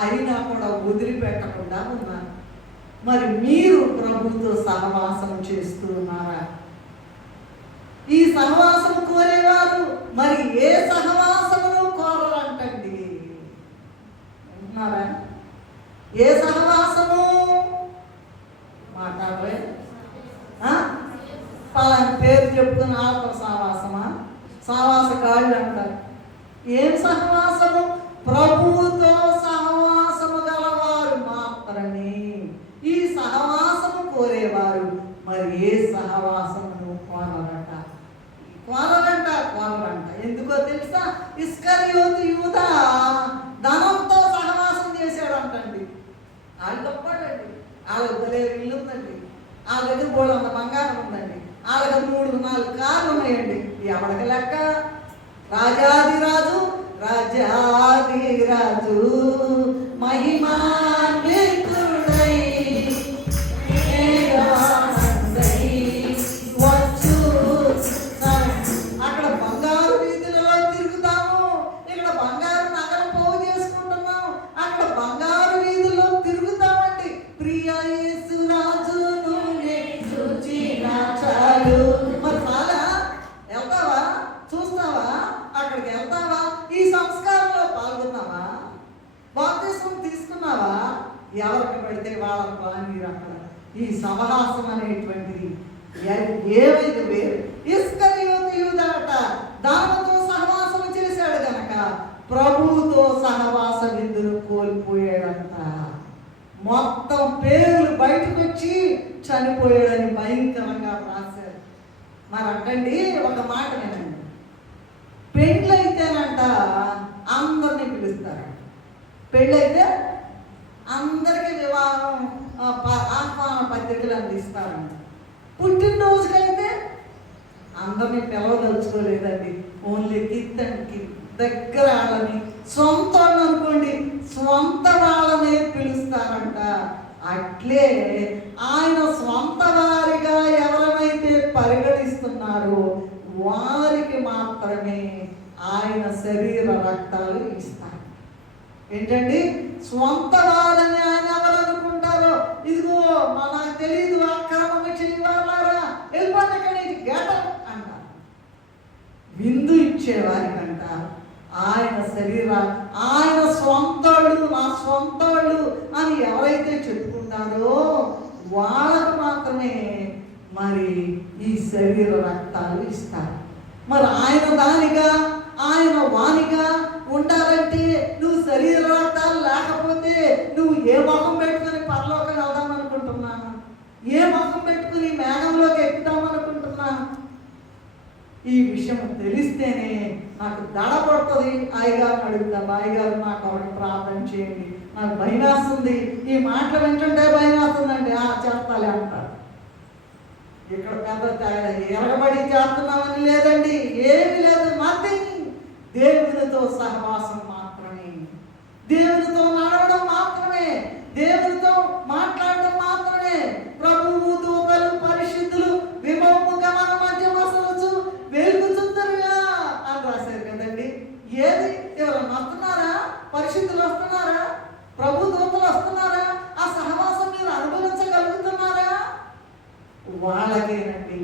అయినా కూడా వదిలిపెట్టకుండా ఉన్నారు. మరి మీరు ప్రభుతో సహవాసం చేస్తూ ఉన్నారా? ఈ సహవాసం కోరేవారు మరి ఏ సహవాసమును కోరరంటండి. వింటున్నారా? ఏ సహవాసము మాట్లాడలే. పలాని పేరు చెప్పుకుని ఆత్మ సహవాసమా? సహవాస కాళ్ళు అంటారు. ఏం సహవాసము? ప్రభువుతో సహవాసము గలవారు మాత్రమే ఈ సహవాసము కోరేవారు మరి ఏ సహవాసమును కోరరంట. ఎందుకో తెలుసా? ఇస్కరియోతు యూదా ధనంతో సహవాసం చేశాడంటండి. వాళ్ళు తప్పాడండి. వాళ్ళ ఇల్లు ఉందండి, వాళ్ళ దగ్గర బోళ్ళంత బంగారం ఉందండి, వాళ్ళకి 3-4 కార్లు ఉన్నాయండి. ఎవరికి లెక్క? రాజాదిరాజు మహిమాన్వితుడై అక్కడ బంగారు అక్కడికి వెళ్తావా? ఈ సంస్కారంలో పాల్గొన్నావా? బాప్తిస్మం తీసుకున్నావా? ఎవరికి పడితే వాళ్ళకి రాని అక్కడ ఈ సహవాసం అనేటువంటిది ఏమైంది వేరు. ఇస్కరియోతు యూదాట దానితో సహవాసం చేశాడు గనక ప్రభువుతో సహవాస విందును కోల్పోయాడంట. మొత్తం పేర్లు బయటకు వచ్చి చనిపోయాడని భయంకరంగా రాశారు. మరి అంటండి, ఒక మాట వినండి. పెళ్ళైతేనంట అందరినీ పిలుస్తారు. పెళ్ళైతే అందరికీ వివాహం ఆహ్వాన పత్రికలు అందిస్తారంట. పుట్టినరోజుకైతే అందరినీ పిలవదలుచుకోలేదండి. ఓన్లీ కిత్తనికి దగ్గర వాళ్ళని, సొంత వాళ్ళు అనుకోండి, సొంత వాళ్ళనే పిలుస్తారంట. అట్లే ఆయన సొంత వారిగా ఎవరైతే పరిగణిస్తున్నారో వారికి మాత్రమే ఆయన శరీర రక్తాలు ఇస్తారు. ఏంటండి, సొంత వాళ్ళని ఆయన ఎవరు అనుకుంటారో, ఇదిగో నాకు తెలియదు అక్రమం చేయవాళ్ళారా వెళ్ళిపోండి ఇక్కడి నుంచి గేటం అంటారు. విందు ఇచ్చేవారికంట ఆయన ఆయన సొంతోళ్ళు, నా సొంతోళ్ళు అని ఎవరైతే చెప్పుకుంటారో వాళ్ళకు మాత్రమే మరి ఈ శరీర రక్తాలు ఇస్తారు. మరి ఆయన దానిగా ఆయన వానిగా ఉండాలంటే నువ్వు శరీర రక్తాలు లేకపోతే నువ్వు ఏ మొహం పెట్టుకుని పరలోకం వెళ్దాం అనుకుంటున్నా? ఏ మొహం పెట్టుకుని మేఘంలోకి ఎక్కుదామనుకుంటున్నా? ఈ విషయం తెలిస్తేనే నాకు దడ పడుతుంది. అయ్యగారిని అడుగుతాను, అయ్యగారు నాకు ఒకటి ప్రార్థన చేయండి, నాకు భయం వేస్తుంది, ఈ మాటలు వింటుంటే భయం వేస్తుందండి. చేస్తాలే అంటారు. ఇక్కడ పెద్ద ఎరగబడి చేస్తున్నామని లేదండి, ఏమి లేదు. నథింగ్. దేవునితో సహవాసం మాత్రమే, దేవునితో నడవడం మాత్రమే, దేవునితో మాట్లాడడం మాత్రమే. ప్రభువు దూతలు పరిశుద్ధులు విమోముగా మన మధ్య వసవచ్చు వెలుగుతుందరుగా అని రాశారు కదండి. ఏది ఎవరన్నా వస్తున్నారా? పరిశుద్ధులు వస్తున్నారా? ప్రభు దూతలు వస్తున్నారా? ఆ సహవాసం మీరు అనుభవించగలుగుతున్నారా? వాళ్ళకేనండి,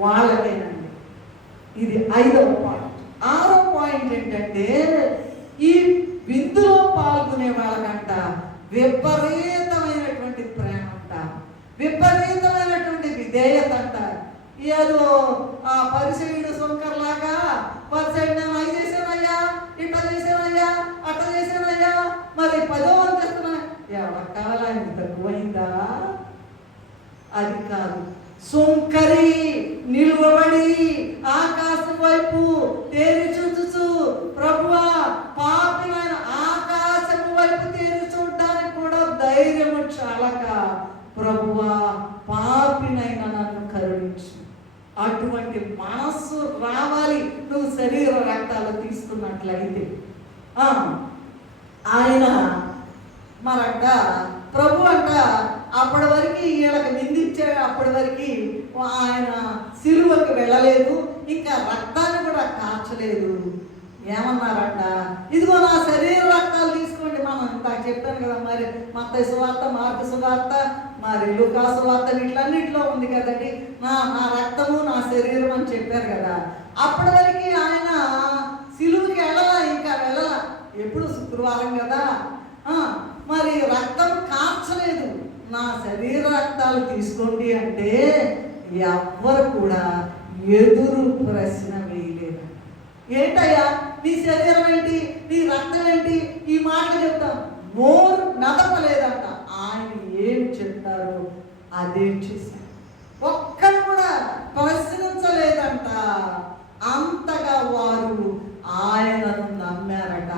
వాళ్ళకేనండి. ఇది 5వ పాయింట్. 6వ పాయింట్ ఏంటంటే, ఈ విందులో పాల్గొనే వాళ్ళకంట విపరీతమైనటువంటి ప్రేమ అంట, విపరీతమైనటువంటి విధేయత అంట. ఏదో ఆ పరిసయుడు సుంకర్లాగా పరిసయుడు నేను అవి చేశానయ్యా, ఇట్లా చేశానయ్యా, అట్లా చేశానయ్యా, మరి 10వ అంతస్తున్నా ఎవరికి కావాలా? ఇంత తక్కువైందా? అది కాదు. సుంకరి నిలువబడి ఆకాశం వైపు తేరి చూచు, ప్రభువా పాపినైన ఆకాశం వైపు తేరి చూడడానికి కూడా ధైర్యము చాలక, ప్రభువా పాపినైన నన్ను కరుణించు. అటువంటి మనస్సు రావాలి నువ్వు శరీర రక్తాలు తీసుకున్నట్లయితే. ఆయన మరంట ప్రభు అంట అప్పటి వరకు వీళ్ళకి నిందించాడు. అప్పటి వరకు ఆయన సిలువకి వెళ్ళలేదు, ఇంకా రక్తాన్ని కూడా కార్చలేదు. ఏమన్నారంట, ఇదిగో నా శరీర రక్తాలు తీసుకోండి. మనం ఇందాక చెప్పాను కదా, మరి మత్తయి సువార్త, మార్కు సువార్త, మరి లూకా సువార్త వీటిలన్నిటిలో ఉంది కదండి, నా రక్తము నా శరీరం అని చెప్పారు కదా. అప్పటి వరకు ఆయన సిలువకి వెళ్ళలా, ఇంకా వెళ్ళలా. ఎప్పుడు శుక్రవారం కదా, మరి రక్తం కార్చలేదు. నా శరీర రక్తాలు తీసుకోండి అంటే ఎవ్వరు కూడా ఎదురు ప్రశ్న వేయలేదు. ఏంటయ్యా నీ శరీరం ఏంటి, నీ రక్తం ఏంటి, ఈ మాట చెప్తాం. నోరు నడపలేదంట. ఆయన ఏం చెప్తారో అదే చేశారు. ఒక్కడు కూడా ప్రశ్నించలేదంట. అంతగా వారు ఆయనను నమ్మారట,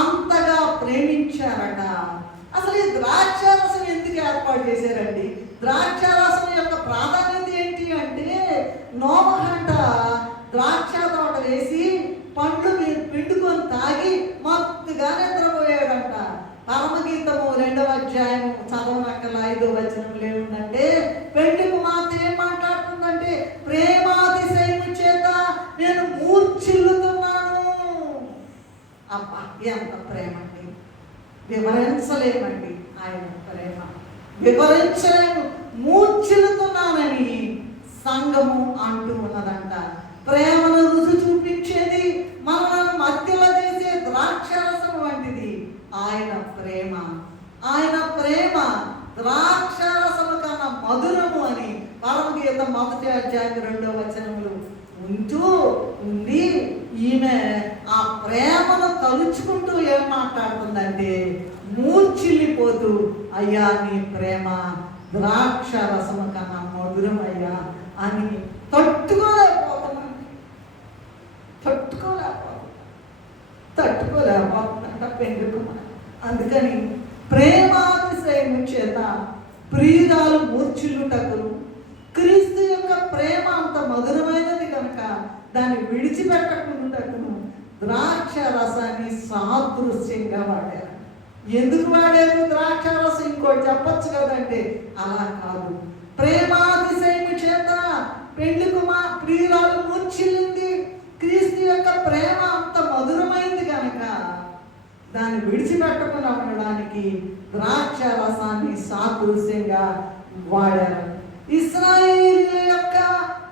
అంతగా ప్రేమించారట. అసలు ఈ ద్రాక్షారసం ఎందుకు ఏర్పాటు చేశారండి? ద్రాక్షారసం యొక్క ప్రాధాన్యత ఏంటి అంటే, నోమహంట ద్రాక్ష తోట వేసి పండ్లు పిండుకొని తాగి మత్తుగా నిద్రపోయాడంట. పరమగీతము 2వ అధ్యాయం చదవనక్కల 5వ వచనంలో ఏముందంటే, పెళ్లి కుమార్తె ఏం మాట్లాడుతుందంటే, ప్రేమాతిశయము చేత నేను మూర్ఛిల్లుతున్నాను. అబ్బా ఎంత ప్రేమ అండి, వివరించలేమండి. ఆయన ప్రేమ వివరించలేము. మూర్ఛిల్లుతున్నానని సంఘము అంటూ ఉన్నదంట. ప్రేమను రుచి చూపించేది మన ఈమె ఆ ప్రేమను తలుచుకుంటూ ఏం మాట్లాడుతుందంటే మూర్చిల్లిపోతూ, అయ్యా నీ ప్రేమ ద్రాక్ష రసము కన్నా మధురం అయ్యా అని తట్టుకోలేకపోతున్నాను. తట్టుకోలేకపోతుందంట పెండుకుమార్. అందుకని ప్రేమాతిశయము చేత ప్రియురాలు మూర్చిల్లుటకును, క్రీస్తు యొక్క ప్రేమ అంత మధురమైనది కనుక దాన్ని విడిచిపెట్టకుండాటకును ద్రాక్ష రసాన్ని సాదృశ్యంగా వాడారు. ఎందుకు వాడారు ద్రాక్ష రసం? ఇంకోటి చెప్పచ్చు కదంటే అలా కాదు. ప్రేమాతిశయము చేత ప్రియురాలు మూర్చిల్లింది. క్రీస్తు యొక్క ప్రేమ అంత మధురమైంది కనుక దాన్ని విడిచిపెట్టకుండా ఉండడానికి ద్రాక్ష రసాన్ని సాదృశ్యంగా వాడారు. ఇశ్రాయేలీయుల యొక్క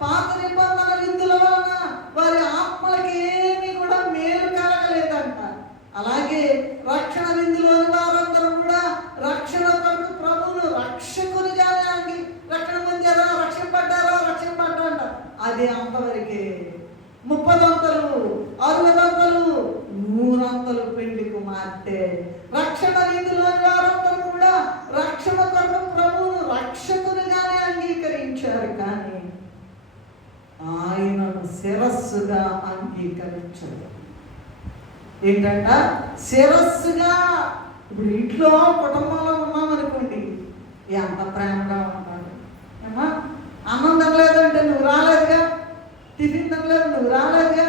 పాత నిబంధన విందుల వలన వారి ఆత్మలకి ఏమీ కూడా మేలు కలగలేదంట. అలాగే రక్షణ విందులోని వారందరూ కూడా రక్షణ కొరకు ప్రభువును రక్షకునిగానే రక్షణ పొందారా, రక్షింపడ్డారా, రక్షింపడ్డారంట. అది అంతవరకే. 30 అంతలు, 60 అంతలు, 100 అంతలు పెళ్లి కుమార్తె. రక్షణ విందులోని వారందరూ కూడా రక్షణ కొరకు ప్రభువును రక్షకునిగానే అంగీకరించారు, కానీ ఆయనను శిరస్సుగా అంగీకరించారు. ఏంటంట? శిరస్సుగా. ఇప్పుడు ఇంట్లో కుటుంబంలో ఉన్నామనుకోండి, ఎంత ప్రేమగా ఉంటాడు. ఏమా అన్నం తినలేదంటే నువ్వు రాలేదుగా, టిఫిన్ తినలేదు నువ్వు రాలేదుగా,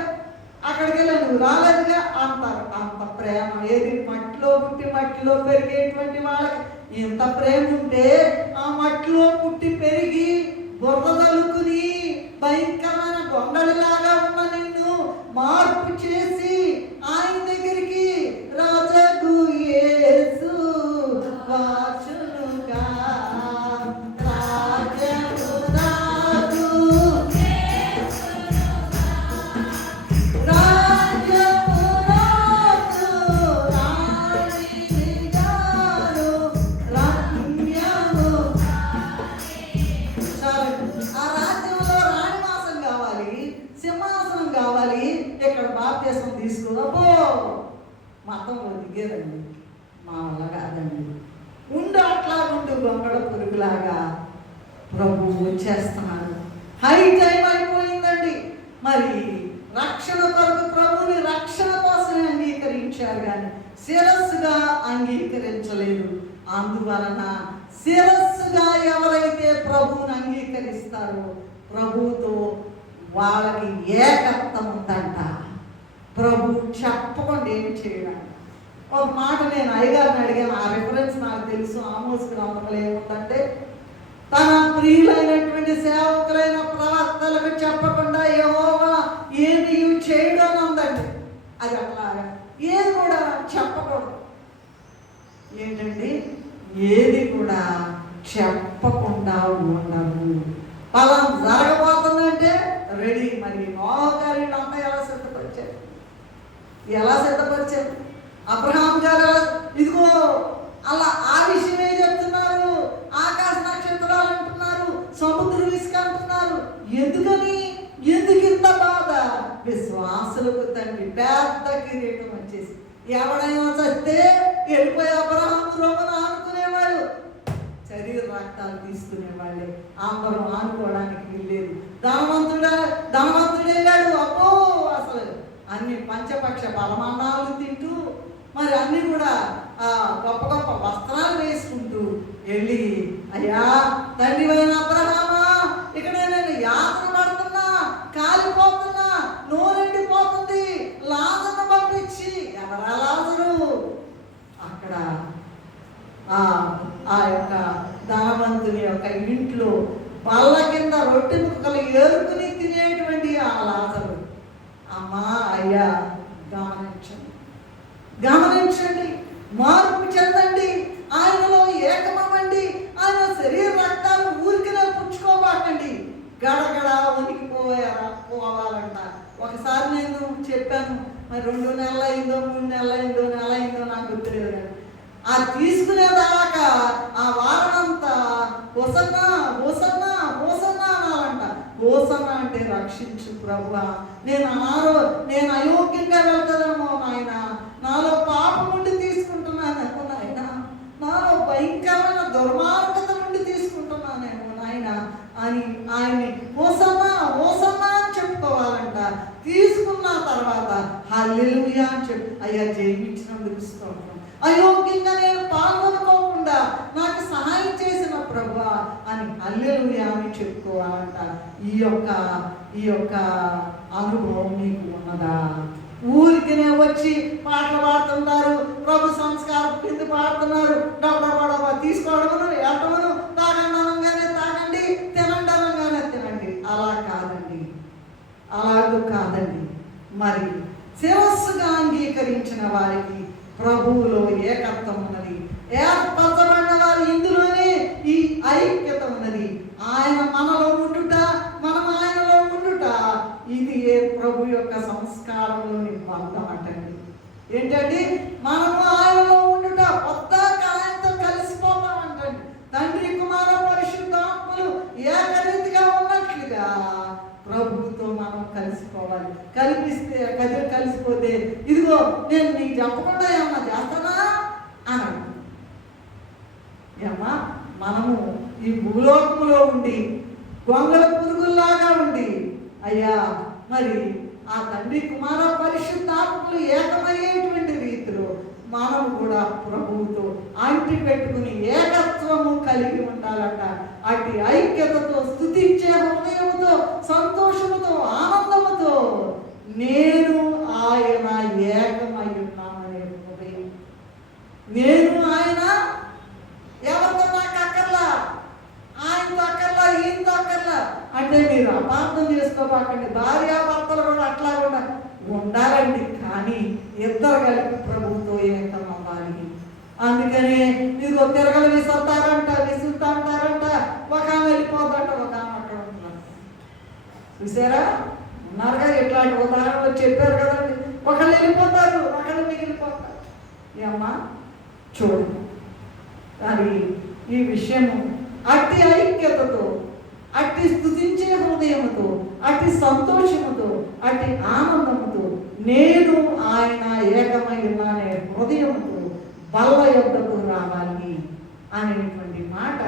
అక్కడికి వెళ్ళా నువ్వు రాలేదుగా అంటారు. అంత ప్రేమ. ఏది? మట్టిలో పుట్టి మట్టిలో పెరిగేటువంటి వాళ్ళకి ఇంత ప్రేమ ఉంటే, ఆ మట్టిలో పుట్టి పెరిగి బురద తలుకుని భయంకరమైన గొంగళిలాగా ఉన్న నిన్ను మార్పు చేసి ఆయన దగ్గరికి రాజగు యేసు వాచునుగా రాజగు రాజు రాజగు రాజు రాణి గారు రమ్యము. ఆ రాజ్యంలో రాణివాసం కావాలి, సింహాసనం కావాలి, ఇక్కడ బాప్తిసం తీసుకోవో మతంలో దిగేదండి. మా వల్ల కాదండి. అట్లాగుంటూ గొంగళ పురుగులాగా ప్రభు వచ్చేస్తున్నాడు. హై టైం అయిపోయిందండి. మరి రక్షణ కొరకు ప్రభుని రక్షణ కోసమే అంగీకరించారు, కానీ శిరస్సుగా అంగీకరించలేదు. అందువలన శిరస్సుగా ఎవరైతే ప్రభువుని అంగీకరిస్తారో ప్రభువుతో వాళ్ళకి ఏకత్వం ఉందంట. ప్రభు చెప్పకుండా ఏం చేయడానికి. ఒక మాట నేను అయ్యగారిని అడిగాను, ఆ రిఫరెన్స్ నాకు తెలుసు. ఆమోస్ గ్రంథంలో ఏముందంటే, తన ప్రియులైనటువంటి సేవకులైన ప్రవక్తలకు చెప్పకుండా యెహోవా ఏమి చేయడం అని ఉందండి. అది అట్లాగా ఏది కూడా చెప్పకూడదు. ఏంటండి? ఏది కూడా చెప్పకుండా ఉండదు. అలా జరగబోతుందంటే రెడీ. మరి నోహ గారి అంతా ఎలా సిద్ధపరిచారు? అబ్రహాం గారు ఇదిగో అలా ఆ విషయమే చెప్తున్నారు. ఆకాశ నక్షత్రాలు అంటున్నారు, సముద్రం ఇసుక అంటున్నారు. ఎందుకు ఇంత బాధ? విశ్వాసులకు తండ్రి పెద్ద కిరీటం వచ్చేసి ఎవడైనా చస్తే వెళ్ళిపోయి అబ్రహాం రోమను ఆనుకునేవాడు, శరీర రక్తాలు తీసుకునేవాళ్ళే. అందరం ఆనుకోవడానికి వీల్లేదు. ధనవంతుడు వెళ్ళాడు. అబ్బో అసలు అన్ని పంచపక్ష బలమన్నాలు తింటూ, మరి అన్ని కూడా గొప్ప గొప్ప వస్త్రాలు వేసుకుంటూ వెళ్ళి, అయ్యా తండ్రి అయిన అబ్రహామా, ఇక్కడ నేను యాతన పడుతున్నా, కాలిపోతున్నా, నోరెండిపోతుంది, లాజరును పంపించి. ఎవరా లాజరు? అక్కడ ఆ యొక్క ధనవంతుని యొక్క ఇంట్లో బల్ల కింద రొట్టె ముక్కలు ఏరుకుని తినేటువంటి ఆ లాజరు. అమ్మా అయ్యా గమనించండి, మార్పు చెందండి, ఆయనలో ఏకమవ్వండి. ఆయన శరీర రక్తాలు ఊరికినే పుచ్చుకోబాకండి. గడగడ పోవాలంట. ఒకసారి నేను చెప్పాను, మరి 2 నెలలు అయిందో 3 నెలలు అయిందో నెల అయిందో నాకు గుర్తులేదు, కానీ ఆ తీసుకునేదాకా ఆ వారమంతా హోసన్నా హోసన్నా హోసన్నా అనాలంట. హోసన్నా అంటే రక్షించు ప్రభువా, నేను అయోగ్యంగా వెళ్తానేమో నాయన, నాలో పాపం నుండి తీసుకుంటున్నానేమో నాయన, నాలో భయంకరమైన దుర్మార్గత నుండి తీసుకుంటున్నానేమో నాయన అని ఆయన్ని హోసన్నా హోసన్నా అని చెప్పుకోవాలంట. తీసుకున్న తర్వాత హల్లెలూయా అని చెప్పి, అయ్యా జయమిచ్చినందుకు స్తోత్రం, అయోగ్యంగా నేను పాల్గొనుకోకుండా నాకు సహాయం చేసిన ప్రభువా అని హల్లెలూయా అని చెప్పుకోవాలంట. ఈ యొక్క అనుభవం మీకు ఉన్నదా? ఊరికినే వచ్చి పాటలు పాడుతుంటారు, ప్రభు సంస్కారం కింద పాడుతున్నారు, డబ్బా తీసుకోవడమును వెళ్ళటమును, తాగండి అనగానే తాగండి, తినండి అనగానే తినండి. అలా కాదండి, అలాగూ కాదండి. మరి శిరస్సుగా అంగీకరించిన వారికి ప్రభువులో ఏకత్వం ఉన్నది, ఏర్పరచబడిన వారి ఇందులోనే ఈ ఐక్యత ఉన్నది. ఆయన మనలో ఉండుట, మనం ఆయనలో ఉండుట, ఇది ప్రభు యొక్క సంస్కారంలోని బంధం అంటండి. ఏంటండి? మనము ఆయనలో ఉండుట, పొద్దాక ఆయనతో కలిసిపోతామంటండి. తండ్రి కుమార పరిశుద్ధాత్మలు ఏకరీతిగా ఉన్నట్లుగా ప్రభువుతో మనం కలిసిపోవాలి. కలిసిపోతే ఇదిగో నేను నీకు చెప్పకుండా ఏమన్నా చేస్తానా అన్నాడు. ఏమా మనము ఈ భూలోకములో ఉండి గొంగళ పురుగుల్లాగా ఉండి, అయ్యా మరి ఆ తండ్రి కుమార పరిశుద్ధాత్మలు ఏకమయ్యేటువంటి రీతిలో మనం కూడా ప్రభువుతో అంటి పెట్టుకుని ఏకత్వము కలిగి ఉండాలట. అటు ఐక్యతతో, స్తుతించే హృదయముతో, సంతోషముతో, ఆనందముతో నేను ఆయన ఏకమై ఉన్నామనే హృదయం. నేను ఆయన ఎవరితో నాకు అక్కర్లా, ఆయనతో అక్కర్లా, ఈయనతో అక్కర్లా అంటే మీరు అపార్థం చేసుకోబాకండి. భార్యాభర్తలు కూడా అట్లా కూడా ఉండాలండి, కానీ ఇద్దరు కలిపి ప్రభువుతో ఏకం అవ్వాలి. అందుకని మీరు తిరగలు విసురుతారంట, ఒక ఆమె వెళ్ళిపోతాంట, ఒక ఆమె అక్కడ ఉంటున్నారు. చూసారా? ఉన్నారుగా ఇట్లాంటి ఉదాహరణలు చెప్పారు కదండి. ఒకళ్ళు వెళ్ళిపోతారు, ఒకళ్ళు మిగిలిపోతారు. ఏమ్మా చూడండి. కానీ ఈ విషయము అట్టి ఐక్యతతో, అట్టి స్తుతించే హృదయముతో, అట్టి సంతోషముతో, అట్టి ఆనందముతో నేను ఆయన ఏకమై ఉన్నానే హృదయముతో బల్ల యొద్దకు రావాలి అనేటువంటి మాట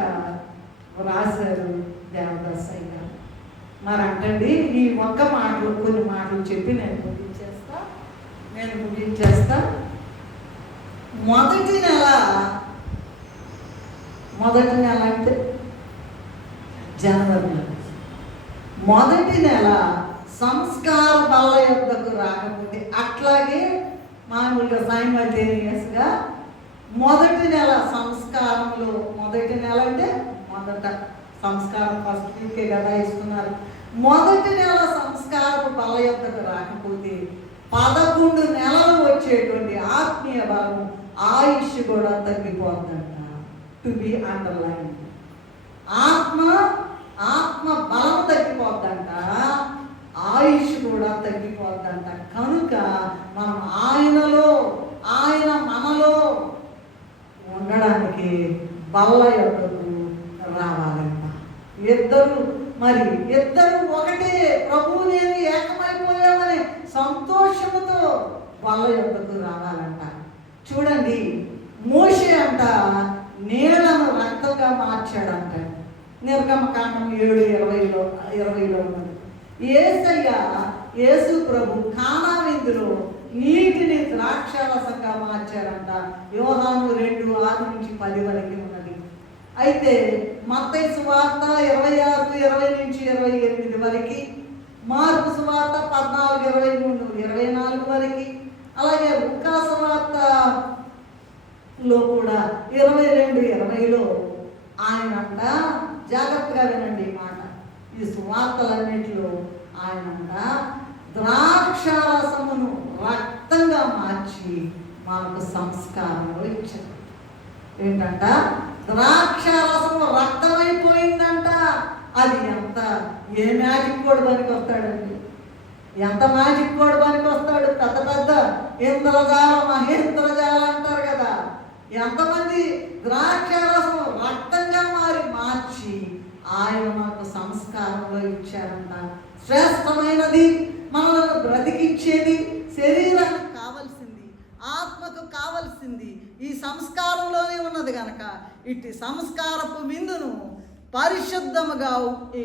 రాశారు దేవదాసయ్య గారు. మరి అంటండి, ఈ ఒక్క మాటలు కొన్ని మాటలు చెప్పి నేను ముగించేస్తా. మొదటి నెల అంటే జనవరి నెల. మొదటి నెల సంస్కార బల్ల యొద్దకు రాకపోతే, అట్లాగే మామూలుగా సైమల్టేనియస్గా మొదటి నెల సంస్కారంలో, మొదటి నెల అంటే మొదట సంస్కారం ఫస్ట్ వీకే కదా ఇస్తున్నారు. మొదటి నెల సంస్కారపు బల్ల యొద్దకు రాకపోతే 11 నెలలు వచ్చేటువంటి ఆత్మీయ బలం, ఆయుష్ కూడా తగ్గిపోద్దంట. To be underline. ఆత్మ బలం తగ్గిపోద్దంట, ఆయుష్ కూడా తగ్గిపోద్దంట. కనుక మనం ఆయనలో, ఆయన మనలో ఉండడానికి బల్ల యొద్దకు రావాలంట. ఇద్దరు ఒకటే, ప్రభువు నేను ఏకమైపోయామని సంతోషముతో బల్ల యొద్దకు రావాలంట. చూడండి, మోషే అంట నీళ్లను రక్తంగా మార్చాడంట. నిర్గమకాండం 7:20లో ఉన్నది. యేసు ప్రభు కానా విందులో నీటిని ద్రాక్షారసంగా మార్చారంట. యోహాను 2:6-10 వరకు ఉన్నది. అయితే మత్తయి సువార్త 26:20-28 వరకు, మార్కు సువార్త 14:23-24 వరకు, అలాగే లూకా సువార్తలో కూడా 22:20లో ఆయనంట, జాగ్రత్తగా వినండి ఈ మాట, ఈ సువార్తలన్నింటిలో ఆయనంట ద్రాక్షారసమును రక్తంగా మార్చి మనకు సంస్కారంలో ఇచ్చారు. ఏంటంట? ద్రాక్షారసము రక్తమైపోయిందంట. అది ఏ మ్యాజిక్ కోడ్ పనికి వస్తాడండి? ఎంత మ్యాజిక్ కోడ్ పనికి వస్తాడు? పెద్ద ఇంద్రజాల మహేంద్రజాల అంటారు కదా. ఎంతమంది ద్రాక్షారసం రక్తంగా మార్చి ఆయన మనకు సంస్కారంలో ఇచ్చారంట. శ్రేష్టమైనది, మనల్ని బ్రతికించేది శరీరానికి కావలసింది, ఆత్మకు కావలసింది ఈ సంస్కారంలోనే ఉన్నది కనుక ఇట్టి సంస్కారపు విందును పరిశుద్ధముగా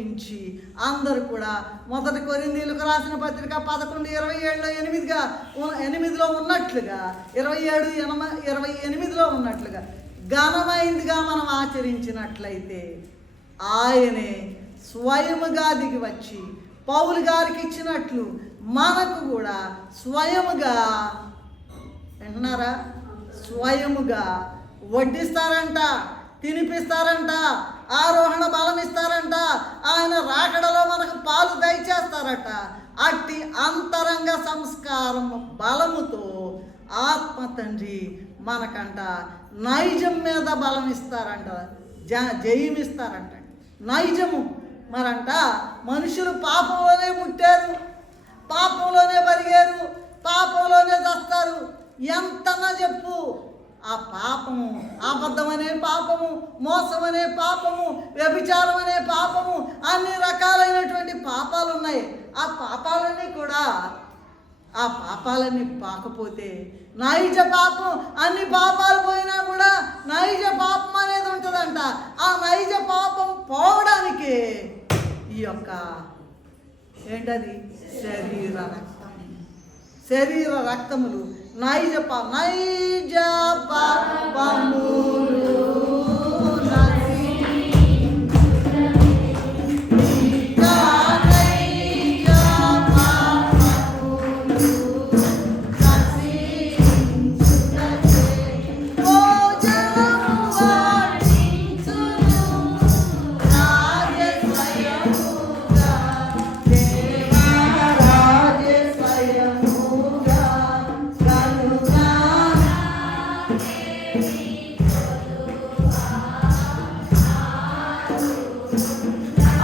ఎంచి అందరూ కూడా 1 కొరింథీయులకు రాసిన పత్రిక 11:27-8లో ఉన్నట్లుగా 27:28లో ఉన్నట్లుగా ఘనమైందిగా మనం ఆచరించినట్లయితే ఆయనే స్వయముగా దిగి వచ్చి పౌలు గారికి ఇచ్చినట్లు మనకు కూడా స్వయముగా, వింటున్నారా, స్వయముగా వడ్డిస్తారంట, తినిపిస్తారంట, ఆరోహణ బలం ఇస్తారంట, ఆయన రాకడలో మనకు పాలు దయచేస్తారట. అట్టి అంతరంగ సంస్కారం బలముతో ఆత్మ తండ్రి మనకంట నైజం మీద బలం ఇస్తారంట, జయమిస్తారంట. నైజము మరంట మనుషులు పాపంలోనే పుట్టారు, పాపంలోనే పెరిగారు, పాపంలోనే చస్తారు. ఎంతనా చెప్పు, ఆ పాపము, అబద్ధం అనే పాపము, మోసం అనే పాపము, వ్యభిచారం అనే పాపము, అన్ని రకాలైనటువంటి పాపాలు ఉన్నాయి. ఆ పాపాలన్నీ పాకపోతే నైజ పాపం, అన్ని పాపాలు పోయినా కూడా నైజ పాపం అనేది ఉంటుందంట. ఆ నైజ పాపం పోవడానికి ఈ యొక్క ఏంటది శరీర రక్తములు నైజ పాపములు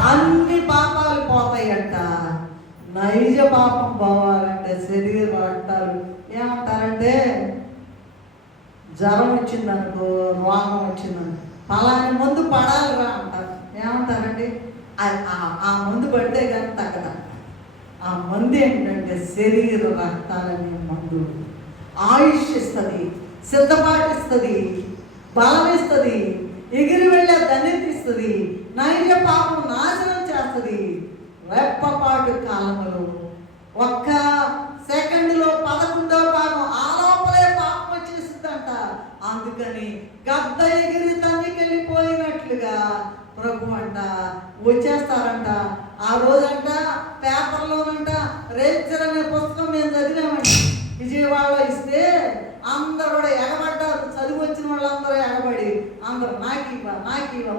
అన్ని పాపాలు పోతాయంట. నైజ పాపం పోవాలంటే శరీర రక్తాలు ఏమంటారంటే, జ్వరం వచ్చిందనుకో, రోగం వచ్చిందనుకో, పలాని మందు పడాలిరా అంటారు. ఏమంటారండి, ఆ మందు పడితే కానీ తగ్గదంట. ఆ మందు ఏంటంటే శరీర రక్తాలనే మందు. ఆయుష్ ఇస్తుంది, సిద్ధపాటిస్తుంది, బలం ఇస్తుంది, ఎగిరి వెళ్ళే ధన్యత ఇస్తుంది, నైజ పాపం నాశనం చేస్తుంది. రెప్పపాటు కాలంలో 1 సెకండ్లో 11వ భాగం ఆ లోపలే పాపం వచ్చేసిందంట. అందుకని గద్ద ఎగిరి తన్నికెళ్ళిపోయినట్లుగా ప్రభు అంట వచ్చేస్తారంట. ఆ రోజంట పేపర్లోనంట రేచర్ అనే పుస్తకం మేము చదివామంట, విజయవాడలో ఇస్తే అందరూ కూడా ఎగబడ్డారు. చదువు వచ్చిన వాళ్ళందరూ ఎగబడి అందరూ నాకివ్వ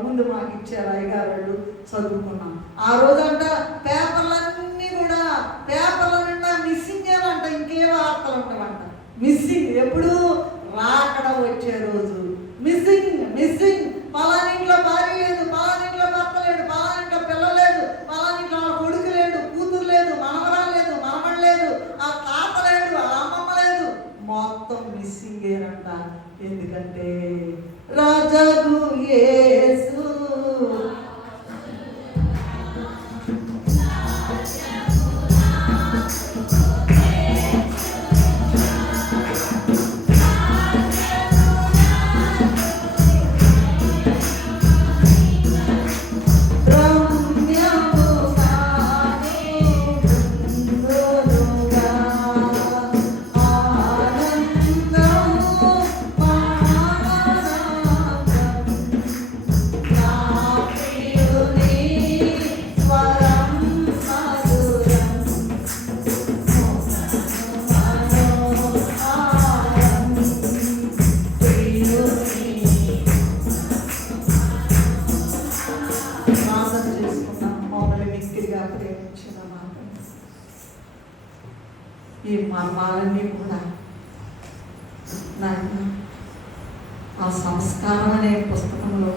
ముందు మాకు ఇచ్చారు అయ్యగారు వాళ్ళు, చదువుకున్నాం. ఆ రోజంట పేపర్లన్నీ కూడా పేపర్ల నిండా మిస్సింగ్ ఏనంట, ఇంకే వార్తలు ఉంటామంట. మిస్సింగ్ ఎప్పుడు రాకడ వచ్చే రోజు మిస్సింగ్. పలానింట్లో భార్య లేదు, పలానింట్లో భర్త లేడు, పలానింట్లో పిల్ల లేదు, పలానింట్లో కొడుకు లేడు, కూతురు లేదు, మనవరాలు లేదు, మనవడు లేదు, ఆ తాత లేడు, ఆ అమ్మమ్మ లేదు, మొత్తం మిస్సింగ్ ఏనంట. ఎందుకంటే రాజాకు యేసు ఈ మర్మాలన్నీ కూడా నాయన ఆ సంస్కారం అనే పుస్తకంలో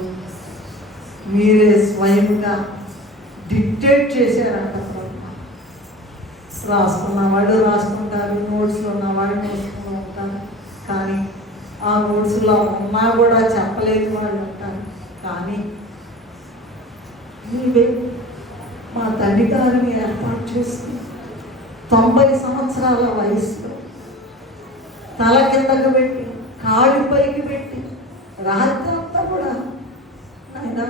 మీరే స్వయంగా డిక్టేట్ చేశారంట. రాసుకున్నవాడు రాసుకుంటారు, నోట్స్లో ఉన్నవాడు నేర్చుకుని ఉంటారు, కానీ ఆ నోట్స్లో ఉన్నా కూడా చెప్పలేని వాళ్ళు ఉంటారు. కానీ నీవే మా తండ్రి గారిని ఏర్పాటు చేసుకుని 90 సంవత్సరాల వయసులో తల కిందకు పెట్టి కాడి పైకి పెట్టి రాత్రి అంతా కూడా ఆయన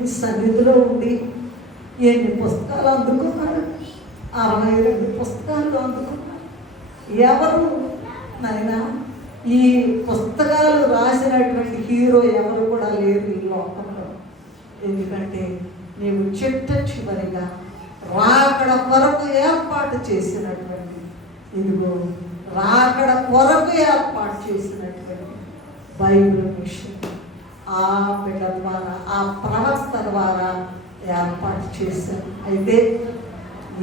ఈ సన్నిధిలో ఉండి ఎన్ని పుస్తకాలు అందుకున్నాడు? 62 పుస్తకాలు అందుకున్నాడు. ఎవరు నాయన ఈ పుస్తకాలు రాసినటువంటి హీరో ఎవరు కూడా లేరు ఈ లోకంలో. ఎందుకంటే నీవు చిట్ట చివరిగా రాకడ కొరకు ఏర్పాటు చేసినటువంటి, ఇదిగో రాకడ కొరకు ఏర్పాటు చేసినటువంటి బైబిల్ మిషన్ ఆ బిడ్డ ద్వారా, ఆ ప్రవక్త ద్వారా ఏర్పాటు చేశారు. అయితే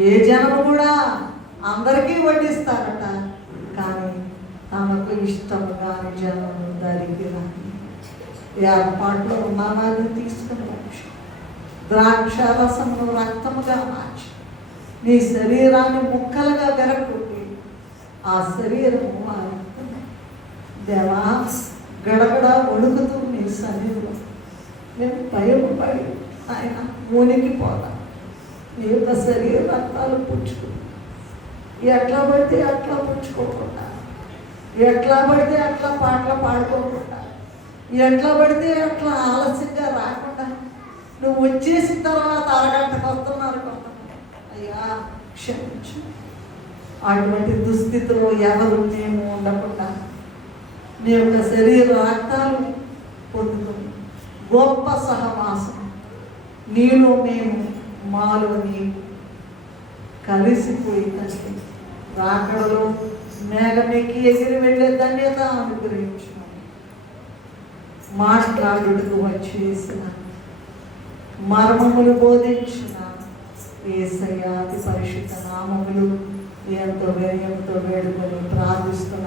ఏ జనం కూడా అందరికీ వడ్డిస్తారట, కానీ తమకు ఇష్టము కాని జనము దానికి రాని ఏర్పాట్లో ఉన్నామని తీసుకుని వచ్చి ద్రాక్షారసమును రక్తముగా మార్చి నీ శరీరాన్ని ముక్కలుగా వెరగొట్టి ఆ శరీరము మారుతుంది. దేవా, గడగడ వణుకుతూ నీ సన్నిధిలో నేను భయపడి ఆయన మునిగిపోతా. నీ యొక్క శరీర రక్తాలు పుచ్చుకు ఎట్లా పడితే అట్లా పుచ్చుకోకుండా, ఎట్లా పడితే అట్లా పాటలు పాడుకోకుండా, ఎట్లా పడితే అట్లా ఆలస్యంగా రాకుండా, నువ్వు వచ్చేసిన తర్వాత అరగంటకు వస్తున్నారు కొంతమంది. అయ్యా క్షమించు. అటువంటి దుస్థితిలో ఎవరు మేము ఉండకుండా నీ యొక్క శరీర రక్తాలు పొందుకొని గొప్ప సహవాసం నీలో మేము మాలో నీకు కలిసిపోయి తండ్రి రాకడలో మేఘమెక్కి ఎగిరి వెళ్ళే ధన్యత అనుగ్రహించు. మాట్లాడుటకు వచ్చేసిన మర్మములు బోధించిన యేసయ్య అతి పరిశుద్ధ నామములు ఎంతో వేయంతో వేడుకొని ప్రార్థిస్తున్న